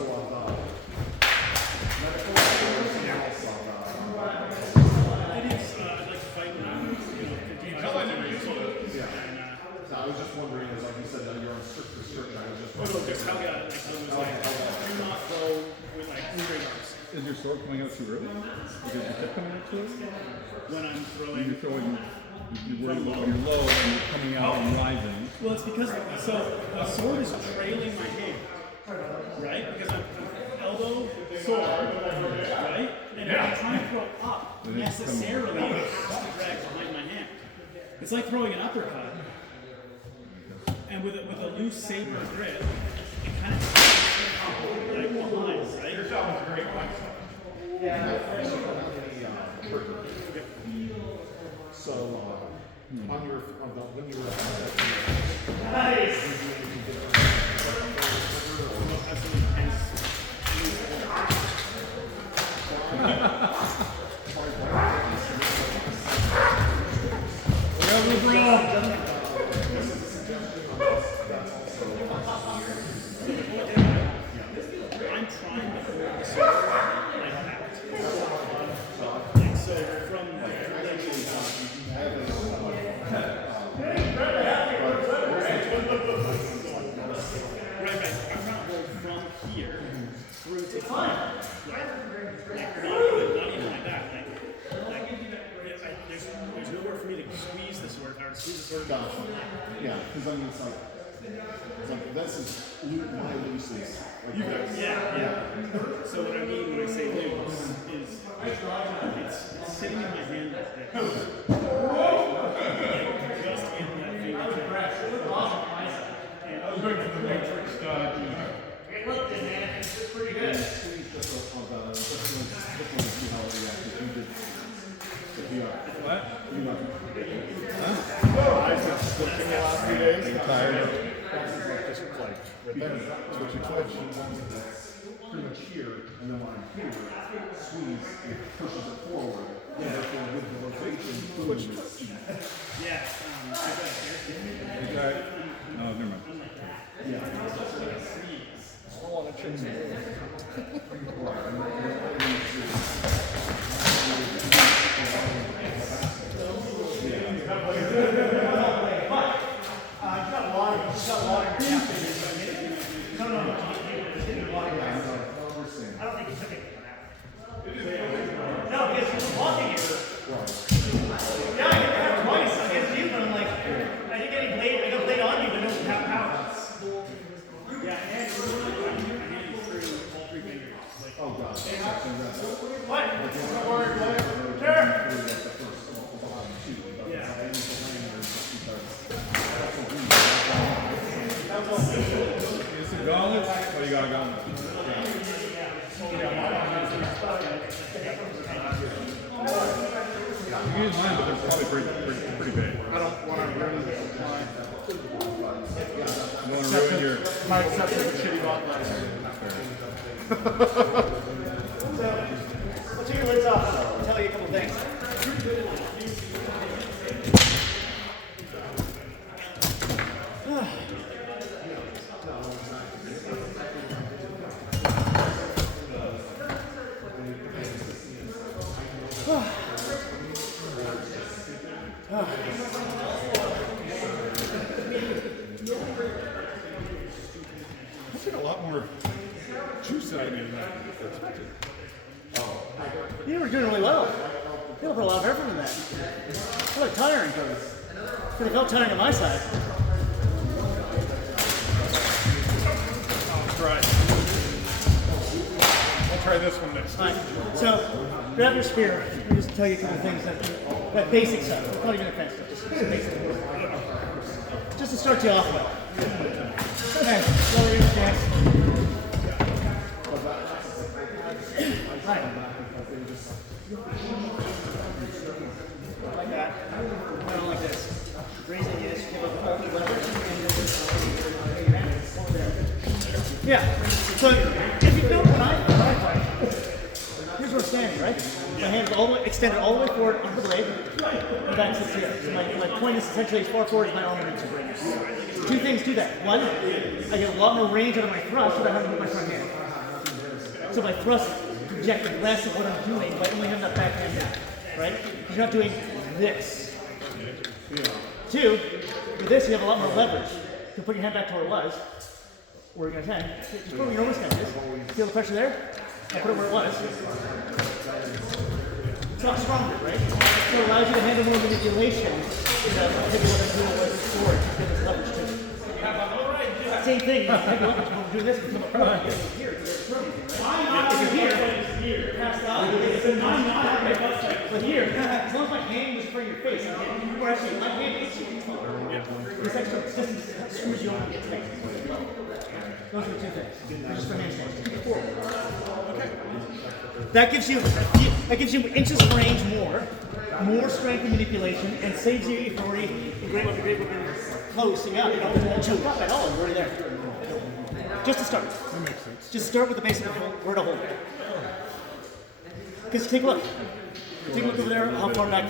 medical It is, I'd like to fight when I'm, 55 years old. Yeah. And, I was just wondering, as like you said, now you're on strict restriction. I was just wondering. just how I do not throw with like straight arms Is your sword coming out too early? Is your tip coming out too early? when I'm throwing. You're throwing, you're worried about when you're low and you're coming out and rising. Well, it's because the sword is trailing my hand, right? Because I'm elbow, sword, right? And if I'm trying to throw up, necessarily it has to drag behind my hand. It's like throwing an uppercut, and with a loose saber grip, it kind of like behind, right? Your job was great. So on your when you were I'm trying to hold the sword like that. Like so from Like, this is my leases. Like, Yeah. So what I mean when I say loose is it's sitting in my hand like this. Just in that fingertip. And I'm going for the matrix It looked in, man. It's pretty good. this one to see how it reacts. If you did the VR. What? I've been switching the last few days. I'm tired. Just like right there. Switchy twitch. Pretty much here, and then when I'm here, squeeze, it pushes it forward. And therefore, with the rotation, twitch speed. Yeah. I got a Okay. Oh, never mind. A lot of tricks in there. I don't think he took it. No, because he was walking it. Yeah, I hit that twice against you, but I'm like, I didn't get any blade. I got blade on you, but no have power. Yeah, and through all three fingers. Like, Oh, God. What? Sure. Is it gauntlets? What do you got a gauntlet? You can use mine, but they're probably pretty big. I don't want to ruin mine. You want to ruin your... My exception is a shitty gauntlet. Let's take your lids off. I'll tell you a couple things. That's like a lot more juice out of me than I expected. You were doing really well. You put a lot of effort in that. It's like tiring. It's gonna felt tiring on my side. I'll try this one next. Fine. So, grab your spear. Let me just tell you a couple things that basic stuff. It's not even offensive. Just basic. Just to start you off well. Okay, lower your stance. Right. Like that. Kind of like this. Raising this, give a full leverage. Yeah. So if you feel when I fight, here's where I'm standing, right? My hands all the way extended all the way forward onto the blade. My back sits here. So my point is essentially as far forward as my arm reaches right now. Two things do that. One, I get a lot more range out of my thrust without having to move my front hand. So my thrust projected less of what I'm doing by only having that back hand, right? You're not doing this. Two, with this you have a lot more leverage. You can put your hand back to where it was. Where you're going to just put your nose down this. Feel the pressure there? I'll put it where it was. It's not stronger, right? So it allows you to handle more manipulation without heavy weapon doing what it's for to give us leverage to. Same thing, heavy weapons when we're doing this, we come up here. If you're here, pass out. But here, as long as my hand was in front of your face, or actually my hand is this extra distance screws you on and gets tight. Those are the two things. Just for handstands. Keep it forward. Okay. That gives you inches of range more strength and manipulation, and saves you if you're already great weapon closing up. You don't have to choke up at all. You're already there. Just to start. That makes sense. Just start with the basic of where to hold it. Because take a look. Take a look over there. How far back?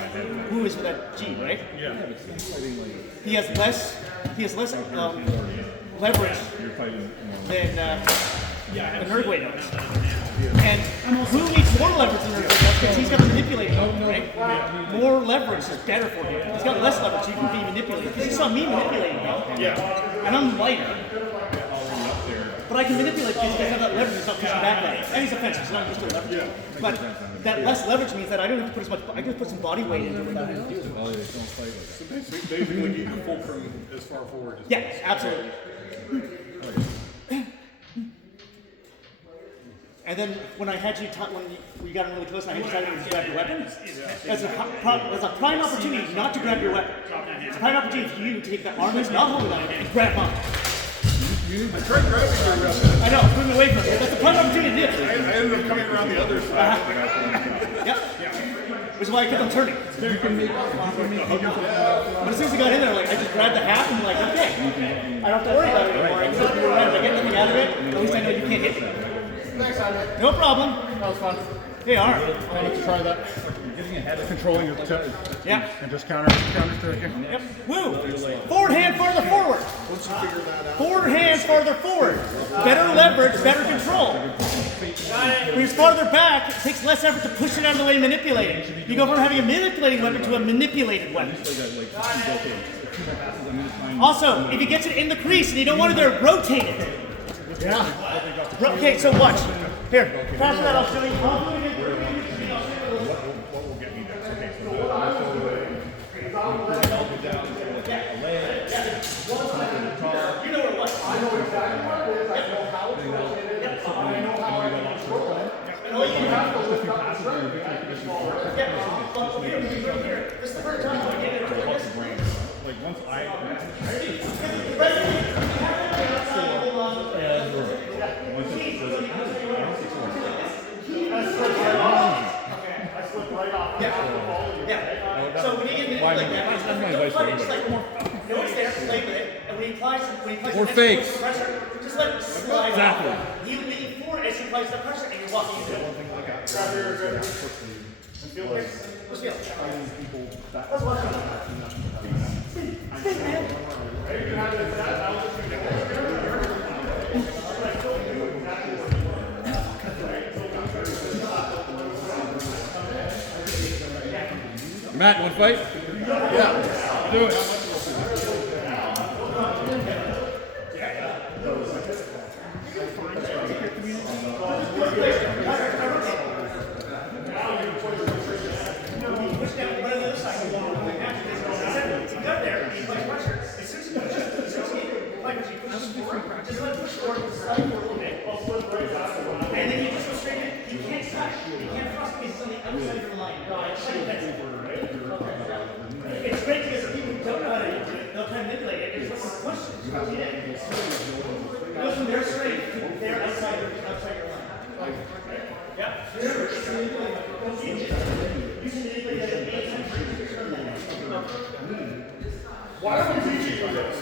Who is with that G, right? Yeah. He has less leverage than Nerdway does. And who needs more leverage than Nerdway does? Because he's got to manipulate it, right? More leverage is better for him. He's got less leverage, so he can be manipulated. Because you saw me manipulating him. Yeah. And I'm lighter. But I can manipulate things because I have that leverage. It's not pushing back right. And he's a fence. It's not just a leverage. Yeah. But that less leverage means that I don't have to put as much. I can put some body weight into it without having to do it. Oh, they don't fight like that. So basically you can pull from as far forward as Yeah, absolutely. And then when I had you, when you got in really close, and I had you tell you to grab your weapon. There's a prime opportunity not to grab your weapon. It's a prime opportunity for you to take that arm that's not holding on and grab on. I tried grabbing your weapon. I know, putting away from it. That's a prime opportunity to do it. I ended up coming around the other side. Yep. Which is why I kept on turning. But as soon as I got in there, like I just grabbed the half and like, okay, I don't have to worry about it anymore. I can just move around. If I get nothing out of it, at least I know you can't hit me. Thanks, Andre. No problem. That was fun. They are. Let's try that. Getting ahead of controlling your Yeah. and just counter striking. Yep. Woo! Forward hand farther forward. Once you figure that out, Forward hand farther forward. Better leverage, better control. When you're farther back, it takes less effort to push it out of the way and manipulate it. You go from having a manipulating weapon to a manipulated weapon. Also, if he gets it in the crease and you don't want it there, rotate it. Yeah. Okay, so watch. Here, pass that, I'll show you. What will get me next? Okay, so You know what it was. I know exactly what it is. I know how it's going. I know how I can control it. And all you have to do is not distract me. Yeah, well, here. This is the first time I'm getting it to this. like once I Yeah. So when you get like that, don't fight it. Just like more. No, it's there. Play with it. And when he applies Or fakes. pressure, just let it slide. Exactly. He'll lean forward as he applies that pressure, and you're walking into it. Let's feel. Let's watch it. Matt, want to fight? Yeah. Do it. And then you just go straight in. You can't touch. You can't thrust because it's on the outside of your line. It's great because people who don't know how to do it, they'll try to manipulate it. It's just a question. It goes from their straight to their outside your line. Yeah. You can manipulate that at any time. Why don't we teach you this?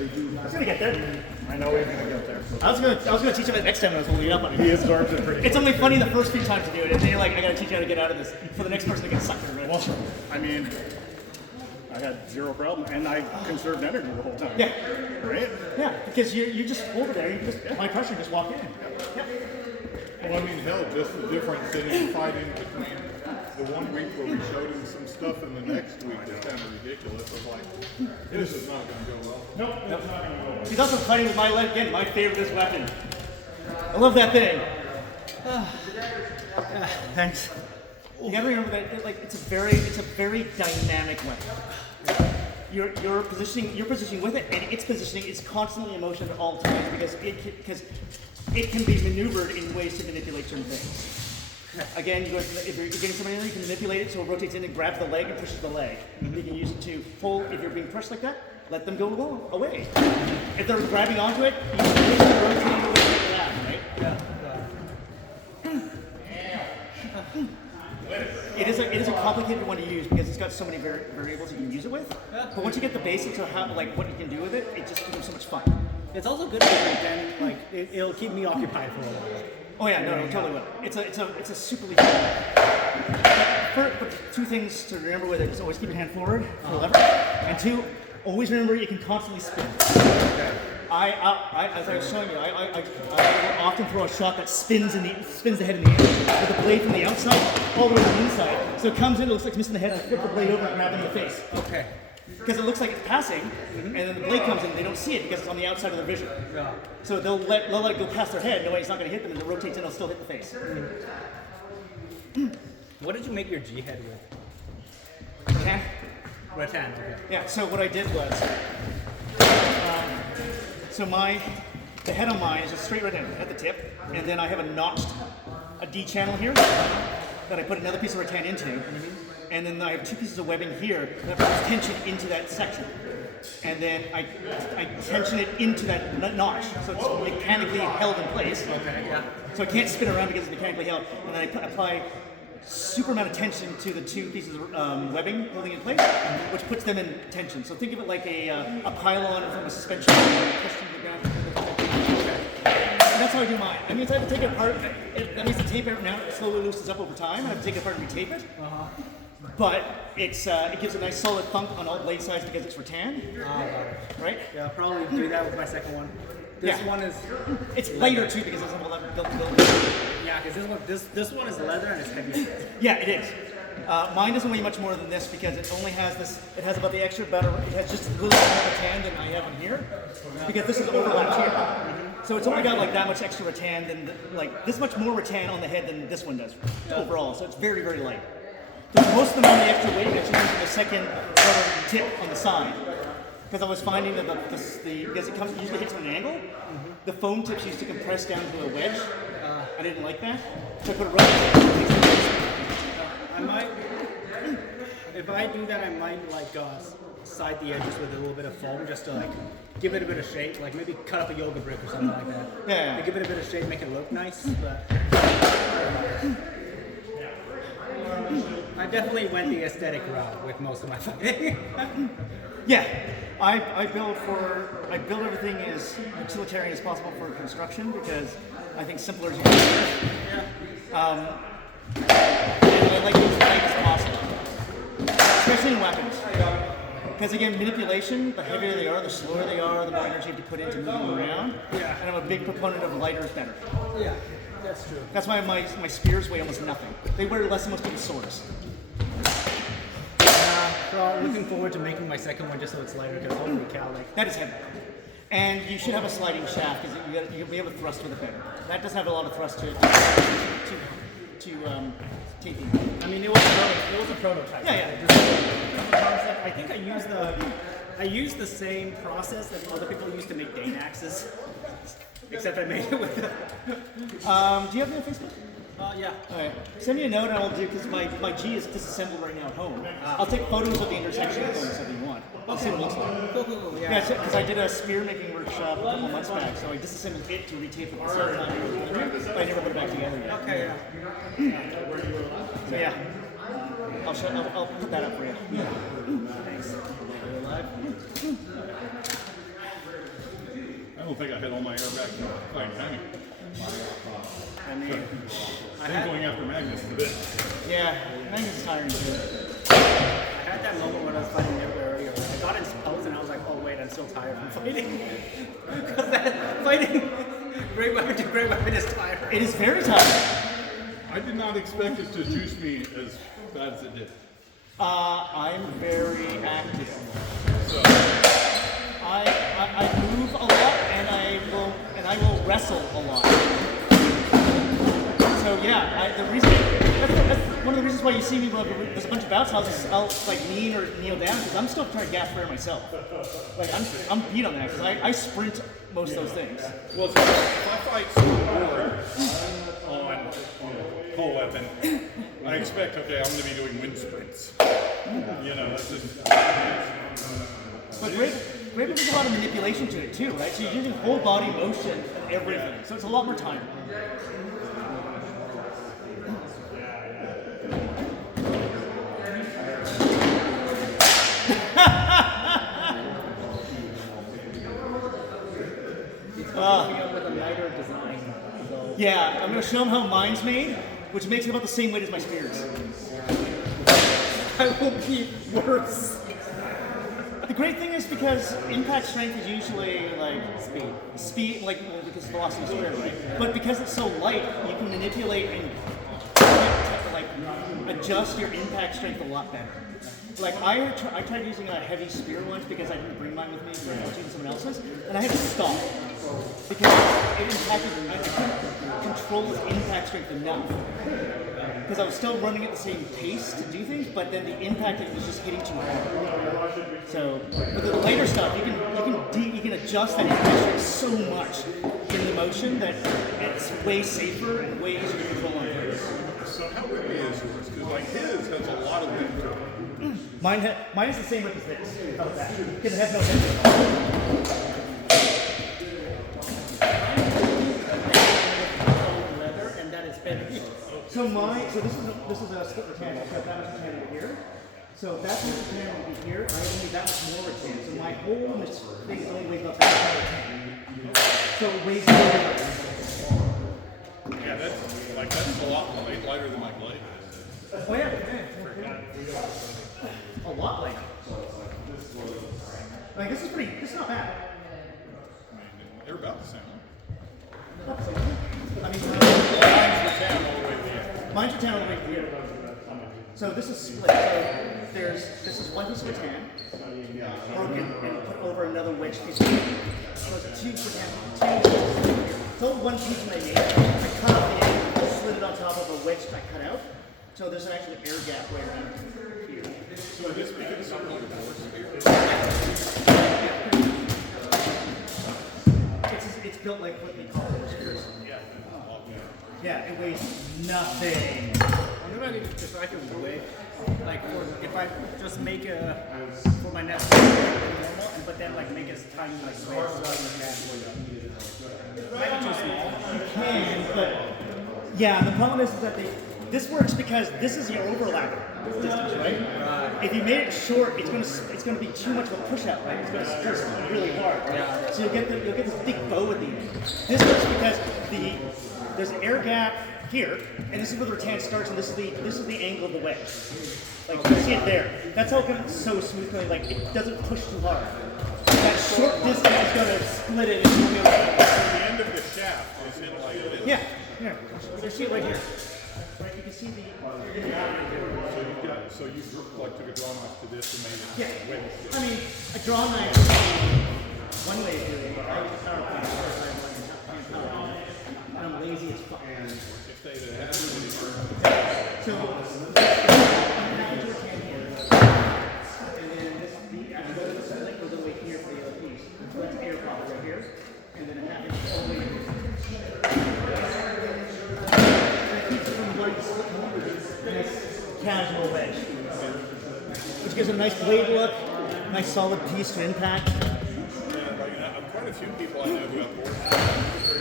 I was gonna get there. I know we're gonna get there. I was gonna teach him it next time when I was holding it up on it. He absorbs it pretty. It's only funny the first few times to do it, and then you're like, I gotta teach you how to get out of this for the next person to get sucked in. Well, I mean, I had zero problem, and I conserved energy the whole time. Yeah. Right? Yeah, because you just over there, you just apply pressure, just walk in. Yeah. Well, I mean, hell, just the difference in fighting between the 1 week where we showed him some stuff and the next week is kind of ridiculous. I was like, this is not going to go well. Nope, that's not gonna go. He's also fighting with my leg again, my favorite weapon. I love that thing. Thanks. You gotta remember that it's a very dynamic weapon. You're positioning with it, and its positioning is constantly in motion at all times because it can be maneuvered in ways to manipulate certain things. Again, if you're getting somebody in, you can manipulate it so it rotates in and grabs the leg and pushes the leg. You can use it to pull. If you're being pushed like that, let them go away. If they're grabbing onto it, you can push and rotate away like that, right? It is a complicated one to use because it's got so many variables you can use it with. But once you get the basics of how, what you can do with it, it just becomes so much fun. It's also good because then, it'll keep me occupied for a while. Oh yeah, no, totally will. It's a super lethal. But two things to remember with it is always keep your hand forward for lever, and two, always remember you can constantly spin. As I was showing you, I will often throw a shot that spins the head in the air with the blade from the outside all the way to the inside. So it comes in, it looks like it's missing the head, I flip the blade over and grab it in the face. Okay. Because it looks like it's passing, and then the blade comes in, they don't see it because it's on the outside of their vision. So they'll let it go past their head, knowing it's not going to hit them, and it rotates and it'll still hit the face. What did you make your G head with? Rattan? Rattan, okay. Yeah, so what I did was, the head on mine is just straight rattan at the tip, and then I have a D channel here that I put another piece of rattan into, and then I have 2 pieces of webbing here that puts tension into that section. And then I tension it into that notch, so it's mechanically held in place. Okay, yeah. So I can't spin around because it's mechanically held. And then I apply super amount of tension to the 2 pieces of webbing holding it in place, which puts them in tension. So think of it like a pylon from a suspension. And that's how I do mine. I mean, I have to take it apart. That means the tape now slowly loosens up over time. I have to take it apart and retape it. But it gives a nice solid thunk on all blade sides because it's rattan. Right? Yeah, I'll probably do that with my second one. This one is. It's lighter too because it's a lot built. Yeah, because this one is leather and it's heavy. Yeah, it is. Mine doesn't weigh much more than this because it only has this. It has about the extra better. It has just a little bit more rattan than I have in here because this is overlapped here. So it's only got like that much extra rattan than like this much more rattan on the head than this one does overall. So it's very, very light. Most of them on the extra weight actually comes from the second rubber tip on the side. Because I was finding that because it usually hits on an angle, the foam tips used to compress down to a wedge. I didn't like that, so I put a rubber tip. I might, if I do that, I might like side the edges with a little bit of foam just to like give it a bit of shape, like maybe cut up a yoga brick or something like that. Yeah. To give it a bit of shape, make it look nice. But I definitely went the aesthetic route with most of my fighting. Yeah, I build everything as utilitarian as possible for construction because I think simpler is easier. And I like it as light as possible, especially in weapons. Because again, manipulation, the heavier they are, the slower they are, the more energy you have to put into moving them around. Yeah. And I'm a big proponent of lighter is better. Yeah, that's true. That's why my spears weigh almost nothing. They weigh less than most people's swords. So I'm looking forward to making my second one just so it's lighter because holy cow, like that is heavy. And you should have a sliding shaft because you'll be able to thrust with it better. That doesn't have a lot of thrust to it. Taping. I mean, it was a prototype. Yeah. I think I used the same process that other people used to make Dane axes, except I made it with. Do you have me on Facebook? Yeah. All right. Send me a note and I'll do because my G is disassembled right now at home. I'll take photos of the intersection points if you want. I'll see what it looks like. Cool. Yeah, because I did a spear making workshop a couple months back, so I disassembled it to retape it at the same time. But I never put it back together yet. Okay. So yeah, I'll put that up for you. Thanks. I don't think I had all my air back in fine timing. I mean, I'm going after Magnus for this. Yeah, Magnus is tiring too. I had that moment when I was fighting earlier. I got in spells and I was like, oh wait, I'm still tired from fighting. Because that fighting great weapon to great weapon is tiring. It is very tiring. I did not expect it to juice me as bad as it did. I'm very active. So, I move a lot and I will wrestle a lot. So yeah, that's one of the reasons why you see me when there's a bunch of bouts. I'll like kneel down because I'm still trying to gas fire myself. Like I'm beat on that because I sprint most of those things. well, so if I fight sword on whole weapon, I expect, okay, I'm going to be doing wind sprints. You know, that's just... But great there's a lot of manipulation to it too, right? So you're using whole body motion and everything. So it's a lot more time. With a lighter design. So. Yeah, I'm going to show them how mine's made, which makes it about the same weight as my spears. I will be worse. The great thing is because impact strength is usually like speed, like because velocity is squared, right? But because it's so light, you can manipulate and like adjust your impact strength a lot better. Like I tried using a heavy spear once because I didn't bring mine with me because I was using someone else's, and I had to stop because it impacted. I couldn't control the impact strength enough because I was still running at the same pace to do things, but then the impact of it was just hitting too hard. So with the later stuff, you can adjust that impact strength so much in the motion that it's way safer and way easier to control on things. So how heavy is yours? Because like his has a lot of wind to it. Mine is the same width as this. How about that? Because it has no bend. Leather, and that is heavy. So this is a split rattan. I've got that much rattan over here. So that's much rattan will be here. I only need that much more rattan. So my whole thing only weighs about that much rattan. So it weighs more. Yeah, that's a lot lighter than my blade. Oh yeah. A lot lighter. Like this is not bad. I mean, they're about the same. I mean, Mine's rattan all the way there. mine's rattan all the way here. So this is split. So this is one piece of rattan broken and put over another wedge piece. So it's two rattan. It's all one piece that I made. I cut off the end, slid it on top of a wedge I cut out. So there's an actual air gap right around here. So this becomes something like a force spear. It's built like what they call force spears. Yeah, it weighs nothing. I'm gonna need just I can weigh, like if I just make a for my next normal, but then like make it tiny like wedge might be too small. You can, but yeah, the problem is that this works because this is your overlap distance, right? If you made it short, it's gonna be too much of a push out, right? It's gonna stress really hard, right? So you'll get this big bow at the end. This works because there's an air gap here, and this is where the rattan starts, and this is the angle of the wedge. Like you can see it there. That's how it comes so smoothly. Like it doesn't push too hard. That short distance is gonna split it. And you'll be able to, The end of the shaft is in like this. yeah, here. You see it right here. Right, you can see the. So you like took a draw knife to this and made it Yeah. wedge. I mean, a draw knife is one way of doing it. I use a power plane and I'm lazy as fuck. If they had had somebody So, package your can here. And then this, if you go to the side, it goes away here for the other piece. So that's air pocket right here. And then a half inch all the way here. That keeps it from going to split a nice casual wedge. Which gives a nice blade look, nice solid piece to impact. quite a few people I know who have board.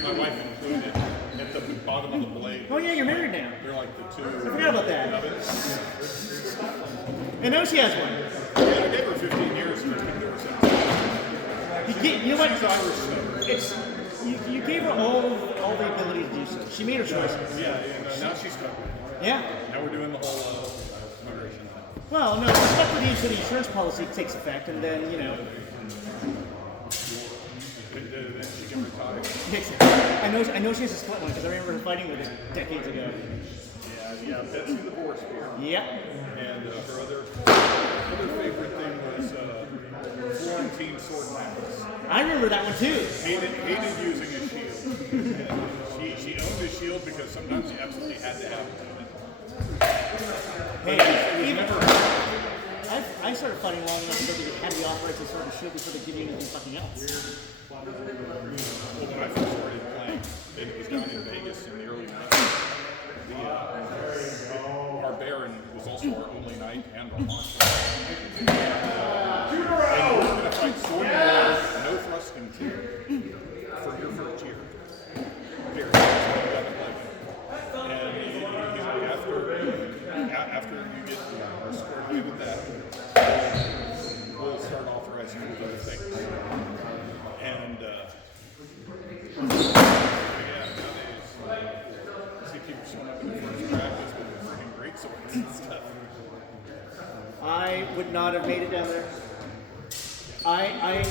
My wife included at the bottom of the blade. Oh yeah, you're married now. They're like the two. I forgot about that. I know she has one. Yeah, I gave her 15 years to keep doing something. You know what? She's Irish though. It's you gave her all the ability to do so. She made her choices. Yeah, and now she's covered. Yeah. Now we're doing the whole immigration thing. Well, no, except for the insurance policy takes effect, and then you know. Then she can retire. I know she has a split one because I remember her fighting with it decades ago. Yeah, Betsy the Boar Spear. Yep. And her other favorite thing was Florentine sword knives. I remember that one too. Hated using a shield. She owned a shield because sometimes you absolutely had to have it. Hey, even I started fighting long enough ago to have the authorized sword and shield before they give you anything fucking else. Well, when I first started playing, it was down in Vegas in the early 90s. Our Baron was also our only knight and our monster. And we were going to fight sword and war, no thrusting tier for your first year. Baron, and he's like, after you get squared away with that, we'll start authorizing those other things. And yeah, nowadays, see people showing up in the first practice with freaking great swords and stuff. I would not have made it down there. I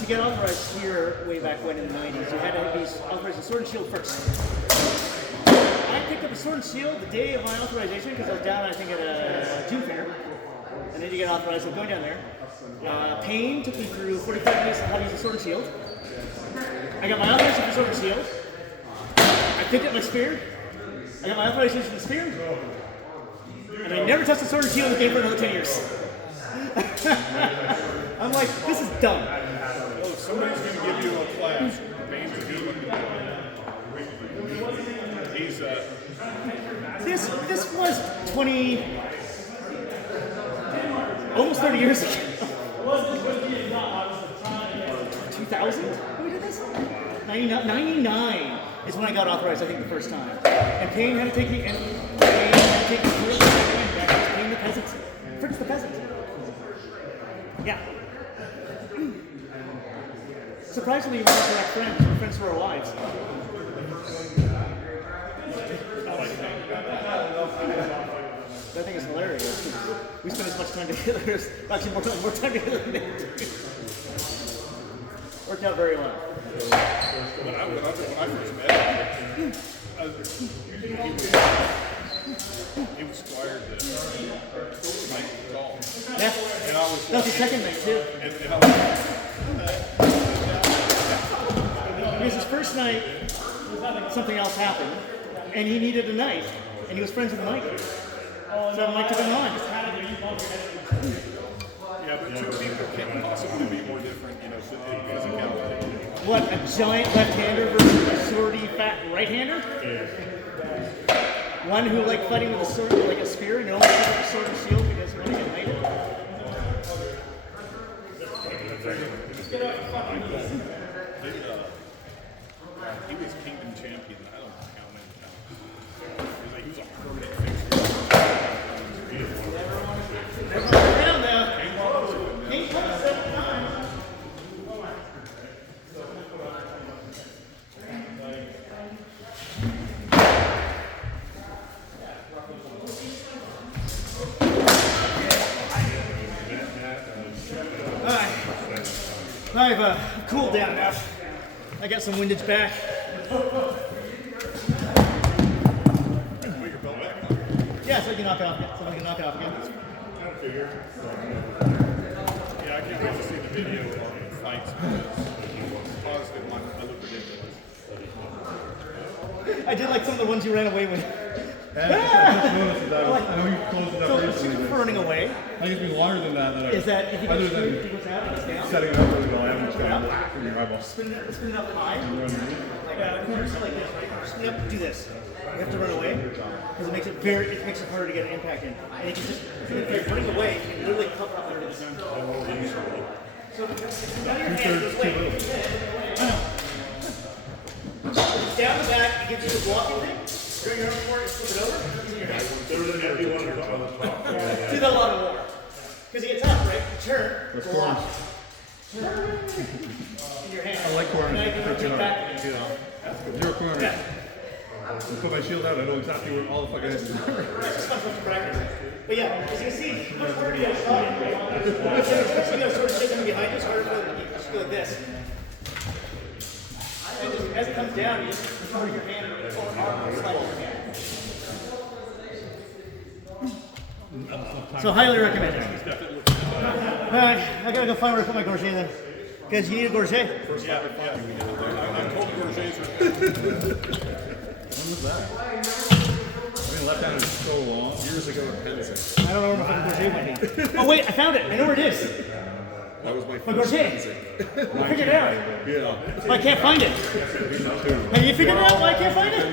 to get authorized here way back when in the 90s, you had to be authorized in sword and shield first. I picked up a sword and shield the day of my authorization because I was down, I think, at a June fair. and then you get authorized. So going down there. Payne took me through 45 days of how to use a sword and shield. I got my authorization for sword and shield. I picked up my spear. I got my authorization for the spear. And I never touched a sword and shield in the game for another 10 years. I'm like, this is dumb. Well, if somebody's going to give you a class, Payne's a good one. He's This was 20, almost 30 years ago. 2000 when we did this? 99 is when I got authorized, I think, the first time. And Payne had to take me, and Payne had to take me through it. Payne the peasant. Fritz the peasant. Yeah. Surprisingly, we weren't direct friends. We're friends for our lives. I think it's hilarious. We spend as much time together as, actually more time together than they do. Worked out very well. when I first met him, he was squire to Mike Gall. Yeah. And I was That's the second mate, too. and I was Because his first night, something else happened, and he needed a knife, and he was friends with Mike. So Mike took him on. yeah, but two people can't possibly be more different, you know, physicality. What, a giant left-hander versus a swordy fat right-hander? One who liked fighting with a sword, like a spear, and only picked up a sword and shield because he wanted to get knighted. He was kingdom champion. I don't know how many times. He was a permanent fixture. Around now. King comes 7 times. I've cooled down now. I got some windage back. Yeah, so I can knock it off again. So I can knock it off again. Yeah, I can't wait to see the video of the fights because positive, I look ridiculous. I did like some of the ones you ran away with. I noticed that. I know you closed it up So recently. for running away, I think it's been longer than that. is that if you other go than through what's happening, it's down. setting it up really well, I haven't done it from your eyeball. Spin it up high. Like corners like this, right? Spin up, do this. You have to run away because it makes it harder to get an impact in. And you can just, if you're running away, you can literally cover up under the sun. So now your hand goes away. Down the back, it gives you the blocking thing. Bring your arm forward and flip it over. It's in your hand. Do that a lot more. Because it gets up, right? Turn, block. Turn. In your hand. I like corners. Now you can rotate back. Zero corners. Yeah. I put my shield out, I know exactly where all the fucking is. It's just fun to practice. But yeah, as you can see, much harder to get a shot in. Especially you got sort of shaking behind you, it's harder for you just go like this. And just, as it comes down, you just recover your hand or arm and slide your hand. So highly recommend it. Alright, I gotta go find where I put my gorget then. Guys, you need a gorget? I'm told Gorgets are When was that? I mean, left hand is so long. years ago in Penzing. I don't know where my fucking gorget went. Oh wait, I found it. I know where it is. That was my My first gorget. Penzing. I figured it out. Yeah. I can't find it. Have you figured out why I can't find it?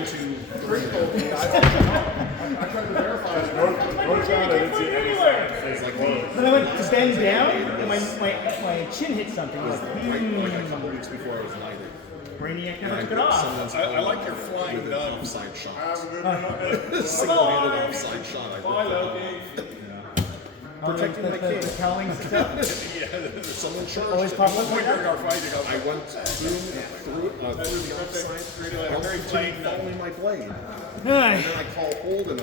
I tried to verify it. It's like, Then I went to bend down, and my chin hit something. I was like, like a couple weeks before I was knighted. Brainiac never took it off. I like your flying with an offside shot. Single-handed Single-handed offside shot. I ripped Protecting the cowling stuff. Yeah, someone charged. Always pop one Point like during that? our fight, I went through the offside. I was following my blade. And Alright. then I call hold and I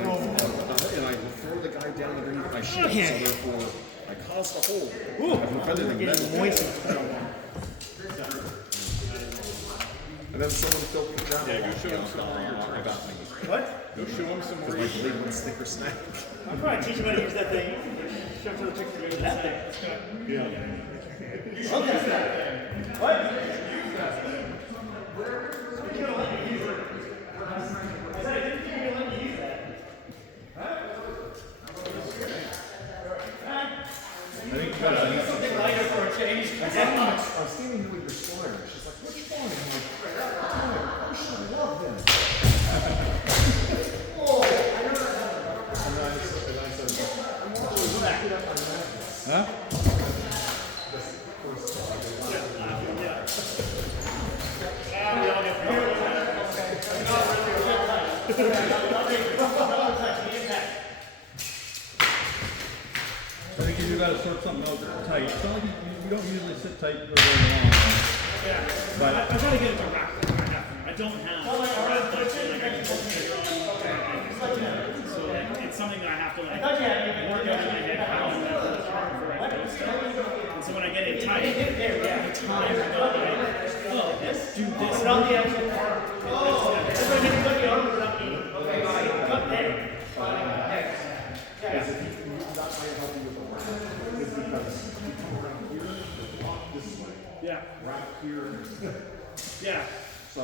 throw the guy down underneath my shield. Okay. So therefore, I caused a hold. Ooh, Rather than getting metal. moist. And then someone filled me down. Yeah, go show him some more. About me. What? Go show him some more. My blade went stick or snack. I'm probably teach him how to use that thing. Show to the picture of that thing. Yeah. What? Something lighter for a change. I was standing here with your squire. She's like, which one? I'm like, I should love this. Huh? I think you gotta sort something out tight. It's not like you don't usually sit tight for very long. Yeah. But I'm trying to get it to wrap. I don't have a wrap like I can put it on. So it's something that I have to like work out in my head how I'm gonna put it on before I do stuff. And so when I get it tight, the time I go like, oh, let's do this. Put on the actual part. That's why you put the arm without me. Okay. Cut there. Yeah. Right here. Yeah. So.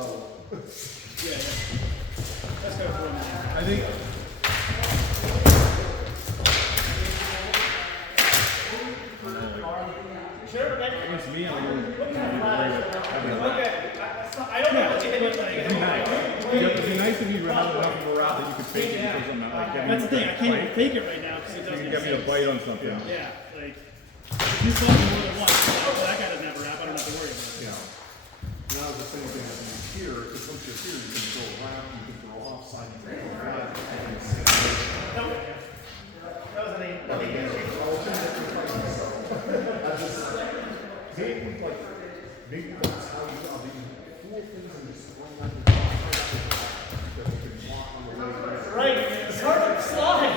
Yeah. That's kind of fun. I think Sure, man. against me, I'm a little Okay. I don't know what you think. It'd be nice. It'd be nice if you had enough of a route that you could fake it or something. Like, get me That's the thing. I can't even bite. fake it right now because it You doesn't can get me a exist. bite on something. Yeah. Like if you saw me more than once, well, that guy doesn't have a wrap. I don't have to worry about it. Yeah. Now the same thing happens here. Because once you're here, you can throw around, you can throw offside, you can throw right. Maybe that's how you cool things and just throw them that you can walk on the way there. Right. It's hard to slide.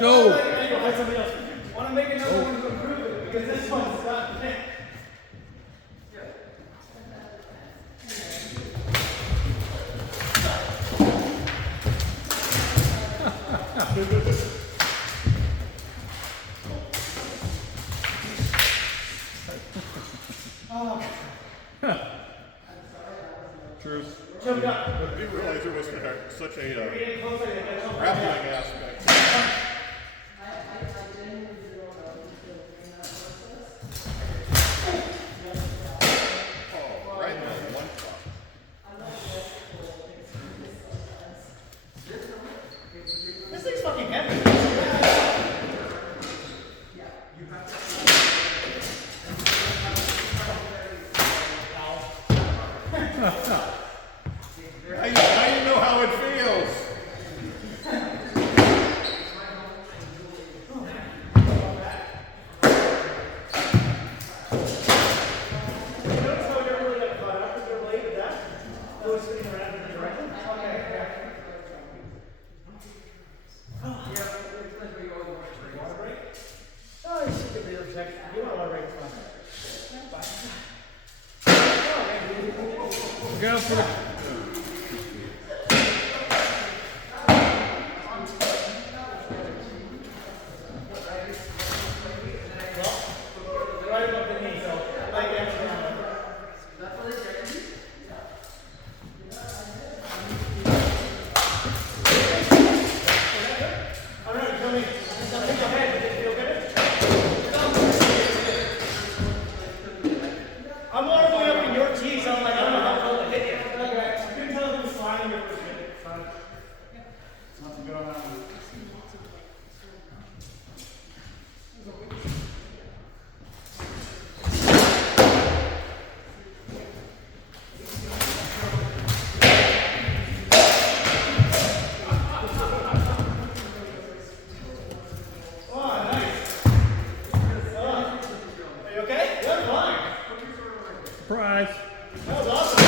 Go! Want to make another one to improve it because this one's not. Truce. I didn't realize there was such a grappling aspect. Oh, right in one spot. This thing's fucking heavy. Now you know how it feels. Notice how it never really got caught up with your blade with that? That was spinning around in the direction? Okay. Oh, you should get the other check. You don't want to break this one. Look out for the... Right above the knee, so like that. All right, tell me. Something ahead. Did it feel good? I'm all the way up in your teeth, so I'm like, I don't know how cold to hit you. Okay. I couldn't tell if it was sliding or pushing it. Nothing going on. Are you okay? Yeah, I'm fine. Surprise! That was awesome.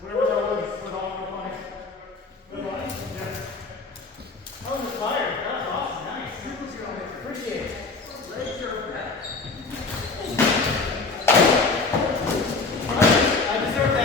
Whatever that was all good line. Good line? Yeah. That was inspired. That was awesome. Nice. Appreciate it. I deserve that.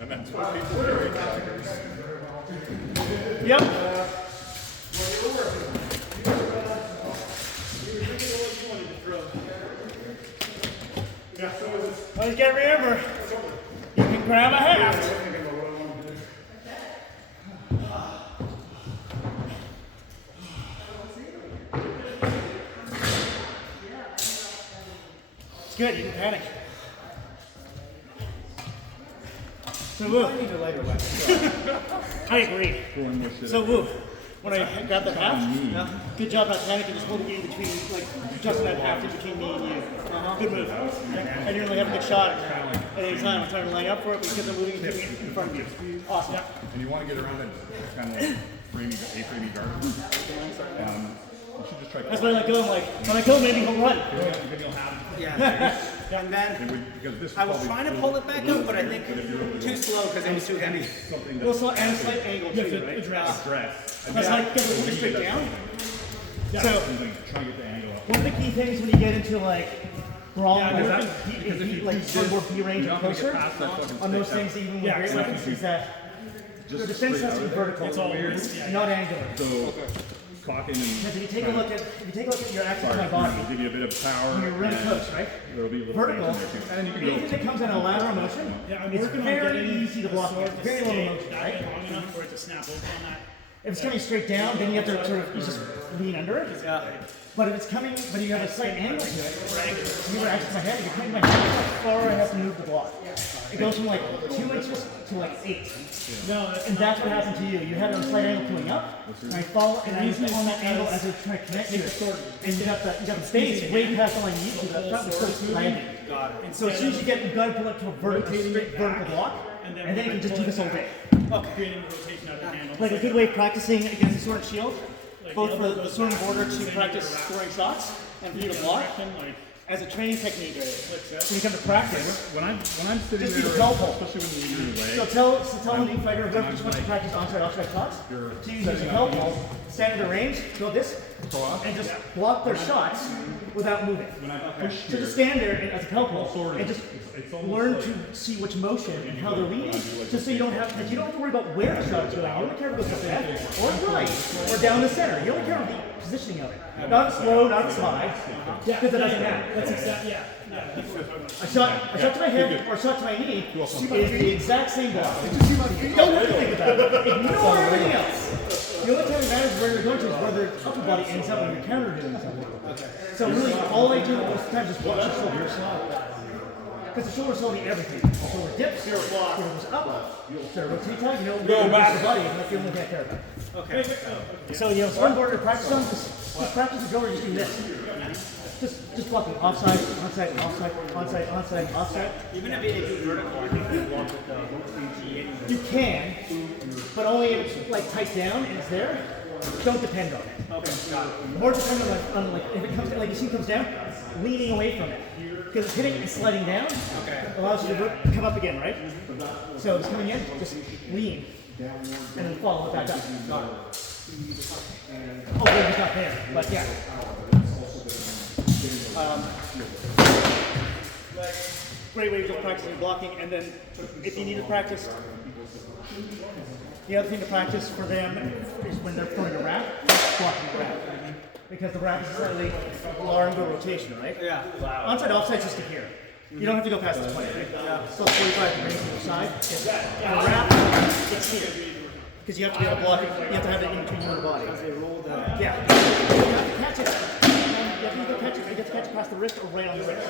And that's what people do in Tigers. Yep. Always gotta remember, you can grab a haft. It's good, you can panic. So woo. I agree. So woo. When I grabbed the half, good job not panicking, just holding it in between, like adjusting that half in between me and you. Good move. I didn't really have a good shot at any time. I'm trying to line up for it, but because I'm moving it in front of you. Awesome. And you want to get around that kind of like A-framey guard. You should just try. That's why I let go. I'm like, when I go, maybe he'll run. Then you'll have. Yeah. And then Because this I was trying to pull it back up, but I think too slow because it was too heavy. A little slow and a slight angle too, right? Dress. That's like, get the straight down. So, Try to get the angle up. one of the key things when you get into like brawl, like more B range or closer, on those things, even with great weapons, is that the defense has to be vertical, not angular. So, clocking and. Because if you take a look at your access to my body, It'll give you a bit of power. when you're really close, right? There'll be a little Vertical. things in there too. And you can Anything that comes in a lateral motion, it's very easy to block. It's very little motion, right? Long enough for it to snap over on that. If it's coming straight down, then you have to sort of you just lean under it. But if it's coming, but you have a slight angle to it, right? You were actually my head. If you're coming my head, how far I have to move the block. It goes from like 2 inches to like 8. And that's what happened to you. You had a slight angle coming up, and I fall, and I was on that angle as I was trying to connect to it. And you got the space way past the line you need to. That front was still landing. And so as soon as you got to pull up to a vertical block, and then you can just do this all day. Creating rotation out of the handle. Like a good way of practicing against the sword and shield, both for the sword and border to practice scoring shots and for you to block, as a training technique. When you come to practice, When I'm sitting just do there, the belt hold. especially when you use your leg. So tell a new fighter whoever just wants to practice onside, offside shots to use a belt hold, stand at a range, go this, and just block their shots without moving. So just stand there and, as a belt hold and just learn to see which motion and how they're reading, just so you don't have to worry about where the shot is going. You only care if it goes to left or right or down the center. You only care about the positioning of it, not slow, not high, because it doesn't matter. That's exactly, yeah. A shot to my head or a shot to my knee is the exact same block. Don't have to think about it. Ignore everything else. The only time it matters where you're going to is where the upper body ends up when you're counter doing something. So really, all I do most of the time is just watch the shoulders. Because the shoulders tell me everything. The shoulder dips, shoulder goes up, shoulder rotates out, you know, where the body is, and that's the only thing I care about. Okay. So, you know, one border to practice on, just practice the shoulder, just do this. Just blocking offside, onside, offside, onside, onside, offside. Even if it is vertical, I think you block with the You can, but only if it's like tight down and it's there. Don't depend on it. Okay, got it. More dependent on like if it comes like you see it comes down, leaning away from it. Because it's hitting and sliding down allows you to come up again, right? So it's coming in, just lean, and then follow it back up. Oh, good, he's not there, but yeah. Great way to practice blocking, and then if you need to practice, the other thing to practice for them is when they're throwing a wrap, blocking the wrap. Because the wrap is slightly longer rotation, right? Yeah. Onside, offside, just to here. You don't have to go past the 20, right? Yeah. So 45 degrees to the side. And the wrap, it's here. Because you have to be able to block it, you have to have it in between you and the body. They roll the. Yeah. You have to catch it. you get to catch across the wrist or right on the wrist.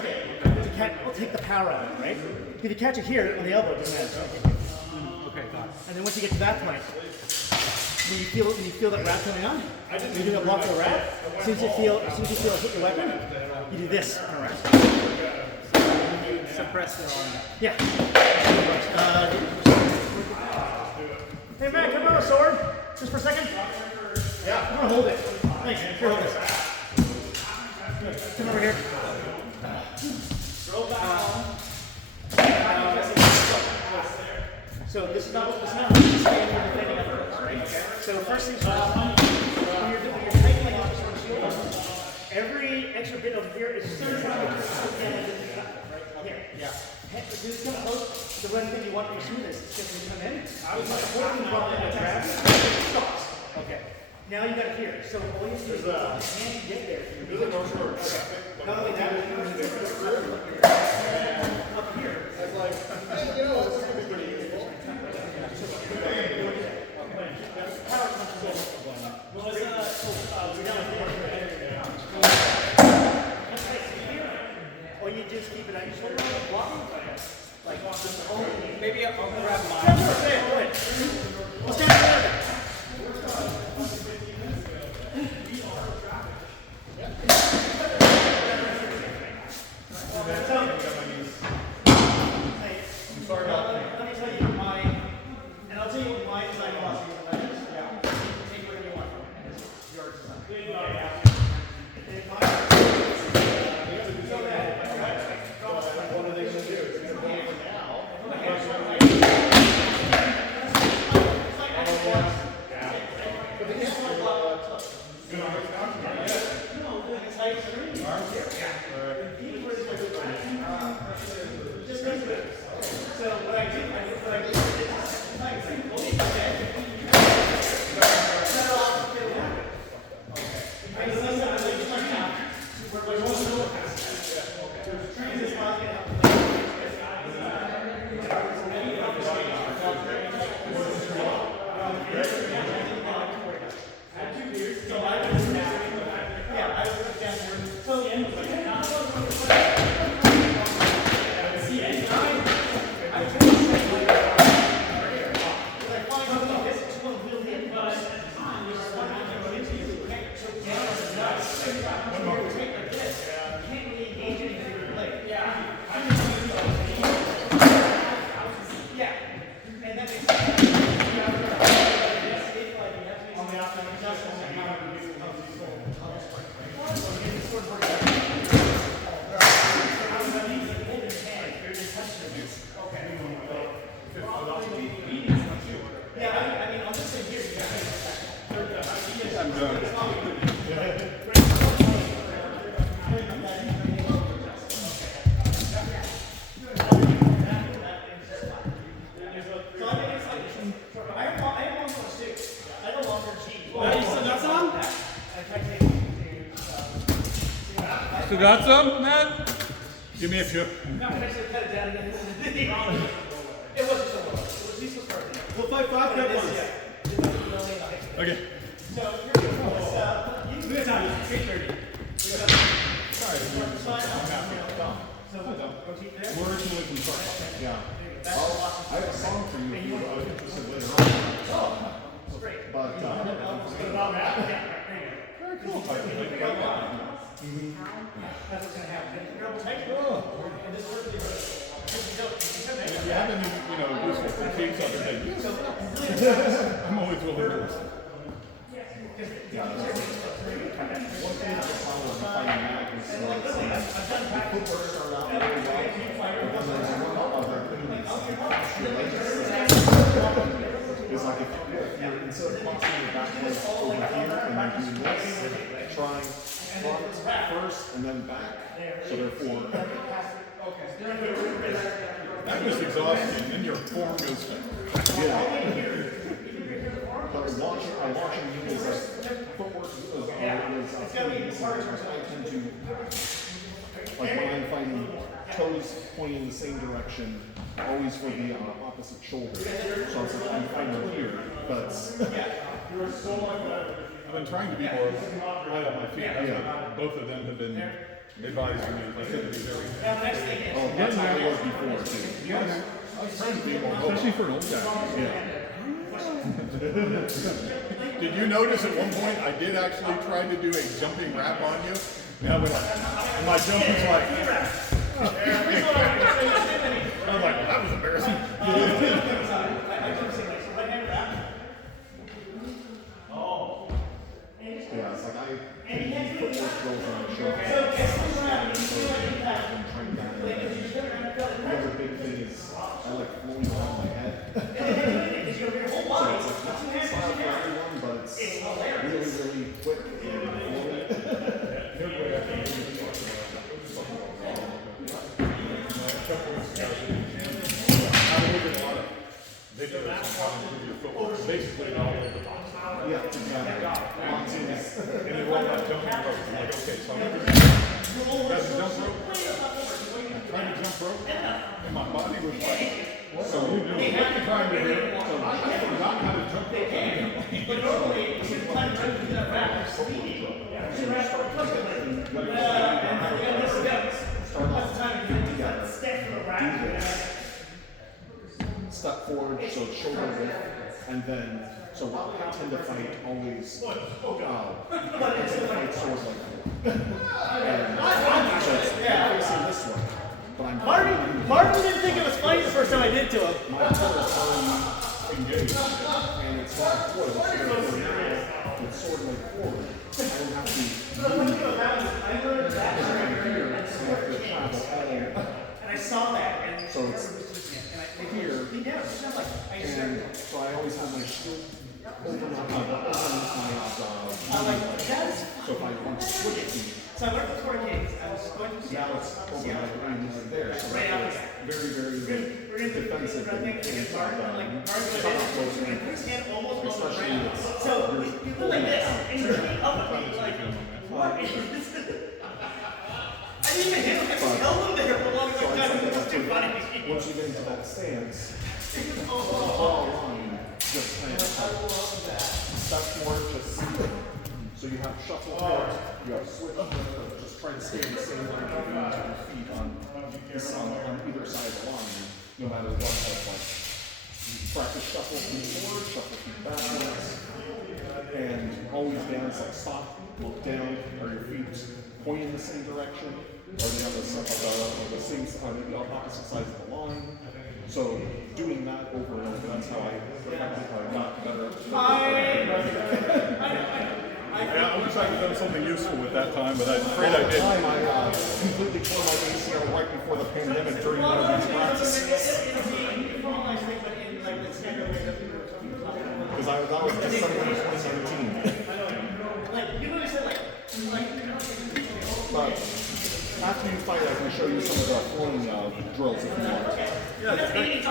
I'll take the power out of it, right? If you catch it here on the elbow, it doesn't matter. Okay, got it. And then once you get to that point, when you feel that wrap coming on, you're doing a block for the wrap. As soon as you feel it hit your weapon, you do this on a wrap. Suppress it on. Yeah. Hey man, come on, a sword. Just for a second. Yeah. I'm gonna hold it. Thanks. Here, hold this. Come over here. So this is not how you stand when you're defending up close, right? So first things first, when you're tightening like this on the shield, every extra bit over here is just right here. Yeah. This is gonna help the one thing you want to make sure is just when you come in, holding the ball and grab it stops. Okay. Now you got it here. So all you do is hand you get there. There's a no short. Not only that, up here. It's like, hey, you know, this is gonna be pretty useful. Or you just keep it on your shoulder, blocking, like maybe I'll grab mine. Go ahead. We'll stand together. Let me tell you mine, and I'll tell you what my design philosophy is. Take whatever you want from it. It's yours. What are they going to do? It's going to be now. So what I do is Still got some, man? Give me a few. No, I actually cut it down again. It wasn't so well. It was useful for everything. We'll fight 5 good ones. Okay. So you're good. We got time. 8:30. Sorry. So rotate there. We're originally from Charlotte. Yeah. I have a song for you if you're interested later on. Great. But, About that? Yeah. Very cool. That's what's going to happen. And this works really well. If you have any, useful critiques on the thing, I'm always willing to listen. one thing about fighting Magnus is the footwork start out very well, but then there's one other thing is like if you're instead of crossing your back leg over here and then doing this, try front first and then back. So therefore, That was exhausting, and your form goes down. yeah. But I'm watching you as like footwork is I tend to like when I'm fighting toes pointing in the same direction, always for the opposite shoulder. So it's like I'm fighting here, but I've been trying to be more light on my feet. Yeah. Both of them have been advising me. I tend to be very. Oh, that's how it was before too. Yes. I was trying to be more mobile. Especially for an old guy. Yeah. Did you notice at one point I did actually try to do a jumping wrap on you? And I went like, and my jump was like. I was like, well, that was embarrassing. Yeah, it's like I put more drills on the show. The other big thing is I like rolling around my head. So it's like not style for everyone, but it's really, really quick and flowy. Basically, all over the box. Yeah, exactly. And then what about jumping rope? I'm like, okay, so I'm going to grab the jump rope. I'm trying to jump rope, and my body was like, so you know, what you're trying to do? So I forgot how to jump rope. But normally, it's just time to do that back or speeding. So you're at the time to do that step for the rack. Step forward, so it's shoulder width, and then, so I tend to fight always, I tend to fight swords like that. And so it's facing this way, but I'm Martin didn't think it was funny the first time I did it to him. my toe is already engaged, and it's not foil, so therefore now, with sword like forward, I don't have to move. Because I'm here, I have to travel all And I saw that. And so it's here, and so I always have my shield over my so if I want to switch feet, So I went to 4 Kings. I was going to see now it's over my brain right there. So it's very, very defensive and especially So you go like this, and you're up at me like, what? I didn't even hit him. I just held him there for a long time. It was too funny. once you get into that stance, the ball line just kind of step forward, just so you have shuffle forward, you have switch, just try to stay in the same line with your feet on either side of the line, no matter what. Like practice shuffle feet forward, shuffle feet backwards, and always dance like stop, look down. Are your feet pointing in the same direction? Are they on the same, the opposite sides of the line? So doing that over and over, that's how I got better. Yeah, I wish I had done something useful with that time, but I'm afraid I didn't. I completely tore my ACL right before the pandemic during one of these practices. Because that was December 2017. But after you fight, I can show you some of the flowing drills if you want. Yeah, that's great.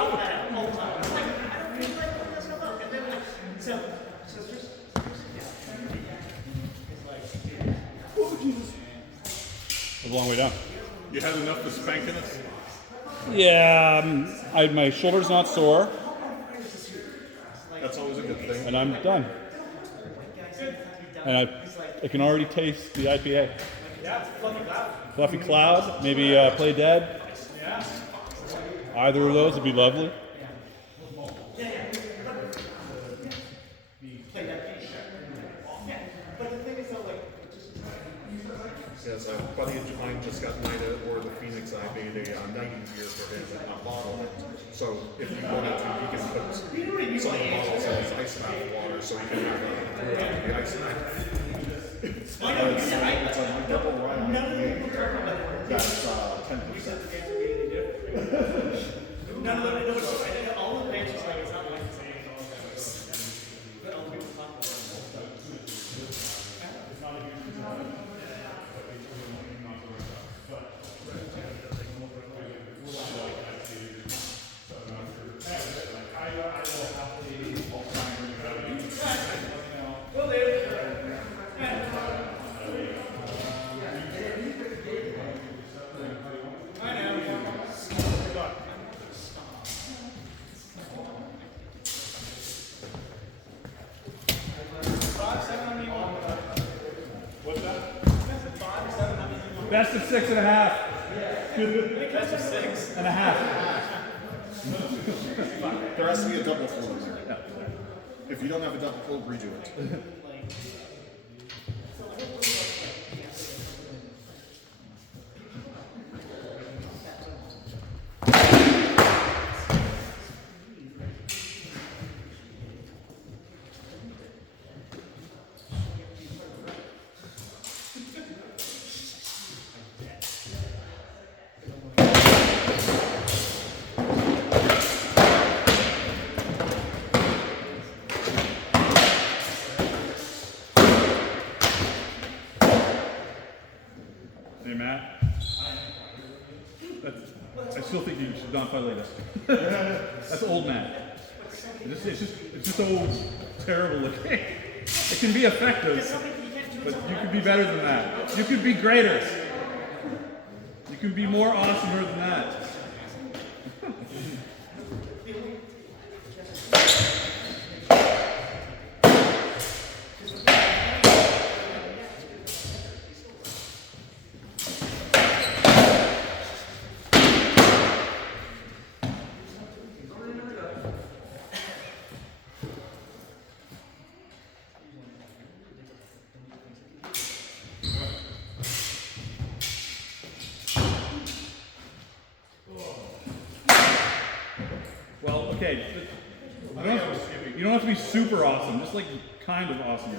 A long way down. You had enough to spanking us? Yeah, my shoulder's not sore, That's always a good thing. and I'm done. And I can already taste the IPA. Yeah, it's fluffy cloud. Fluffy Cloud, maybe Play Dead. Yeah. Either of those would be lovely. Yes, a buddy of mine just got knighted, or the Phoenix. I made a knighting gear for him, a bottle. So if you wanted to, you can put some of the bottles in his ice bath water, so you can have the ice bath. It's a double rye IPA. That's 10%. All the branches like it's not like the same. But all the people talk about it. Best of 6.5. Best of 6. And a half. There has to be a double fold in there. If you don't have a double fold, redo it. Hey, Matt. I still think you should not play this. That's old Matt. It's just so terrible looking. It can be effective, but you could be better than that. You could be greater. You can be more awesomer than that. Well, okay. You don't have to be super awesome, just like kind of awesome.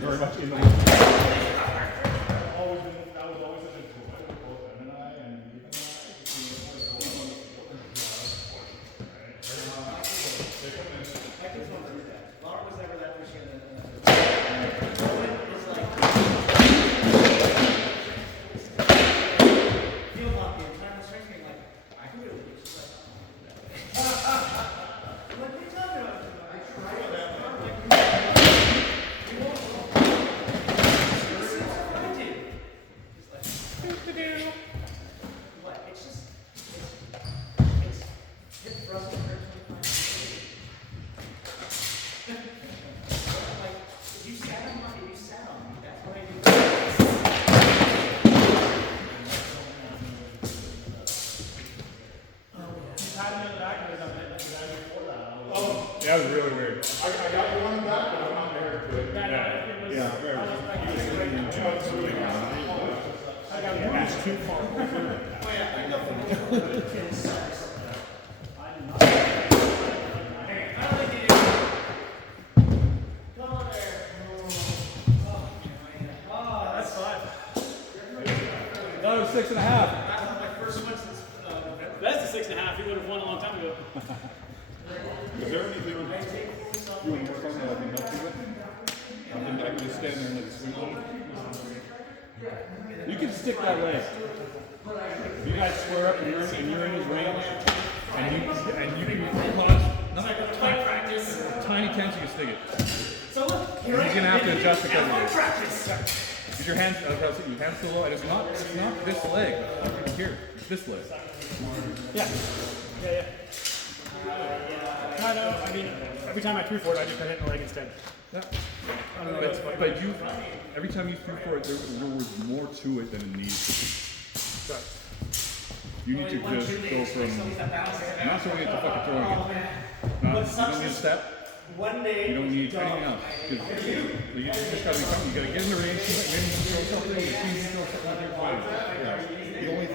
Very much in the way. That was really weird. I got one back, but I'm not married to it. Yeah, very It's too far over. That was 6.5. That's the 6.5. He would have won a long time ago. Is there anything you want to work on that I can help you with? I can just stand there and like sweet one. You can stick that way. If you guys square up and you're in his range, and you can punch. Tiny tension, you can stick it. So look, He's gonna have to adjust because of it. practice. With your hands, your hands so low, and it's not this leg. Here, it's this leg. Yeah. No, I mean, every time I threw for it, I just got hit in the leg instead. Yeah. I don't know, but you, every time you threw for it, there was more to it than it needs. Sorry. You need to just go from, not so we get to fucking throw again. No, you don't need a step. You don't need anything else. You just gotta be comfortable. You gotta get in the range, maybe throw something, the team can throw something, fine. Yeah. The only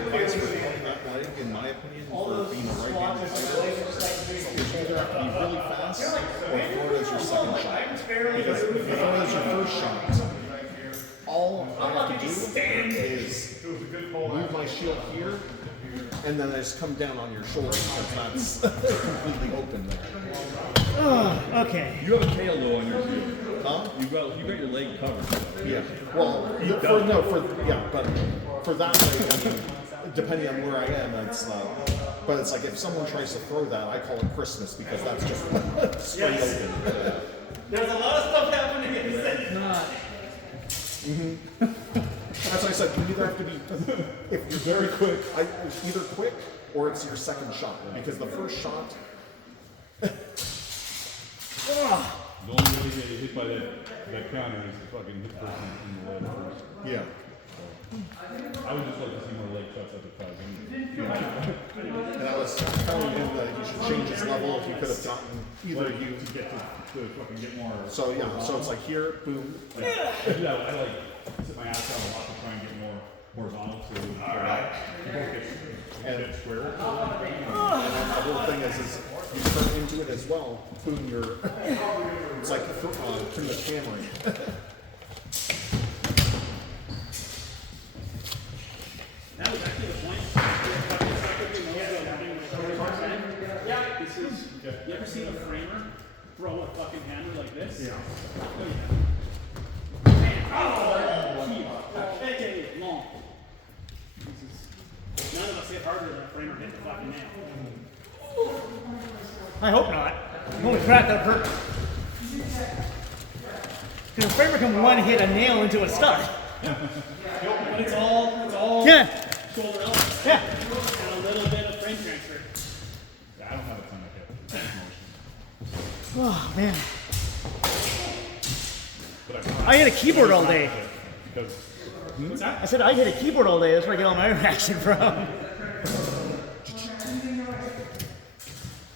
advice for throwing that leg, in my opinion, for being a right-handed fighter, is you either have to be really fast or throw it as your second shot. Because if you throw it as your first shot, all I have to do is move my shield here, and then I just come down on your shoulder because that's completely open there. Okay. You have a tail though on your shield. Huh? You got your leg covered. Yeah. Well, but for that leg, I mean, depending on where I am, it's but it's like if someone tries to throw that, I call it Christmas because that's just straight open. There's a lot of stuff happening in the city. As I said, you either have to be, if you're very quick, either quick or it's your second shot because the first shot. The only way to get hit by that counter is to fucking hit the person in the leg first. Yeah. I would just like to see more leg shots at the fight. And I was telling him that he should change his level if you could have gotten either you to get to fucking get more. So yeah, so it's like here, boom. Yeah, I like sit my ass down a lot to try and get more horizontal so you get square. And then the whole thing is you turn into it as well. Boom, you're. It's like through the camera. That was actually the point. Yeah. This is. You ever seen a framer throw a fucking hammer like this? Yeah. Long. None of us hit harder than a framer hit the fucking nail. I hope not. Holy crap, that hurt. Because a framer can one hit a nail into a stud. But it's all Yeah. shoulder elements. Yeah. And a little bit of frame transfer. Yeah, I don't have a ton of hip motion. Oh, man. I hit a keyboard all day. Because I said I hit a keyboard all day. That's where I get all my action from.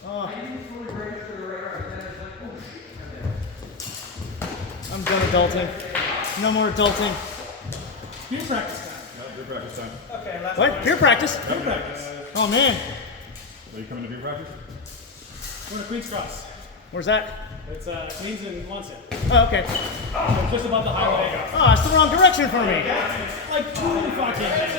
Oh. I'm done adulting. No more adulting. Peer practice time. beer practice time. Okay, last What? Beer practice? Peer practice. Oh, man. Are you coming to beer practice? We're in Queen's Cross. Where's that? It's Queens and Lonsdale. Oh, okay. So just above the highway. Oh, it's the wrong direction for me. Like 2 fucking minutes.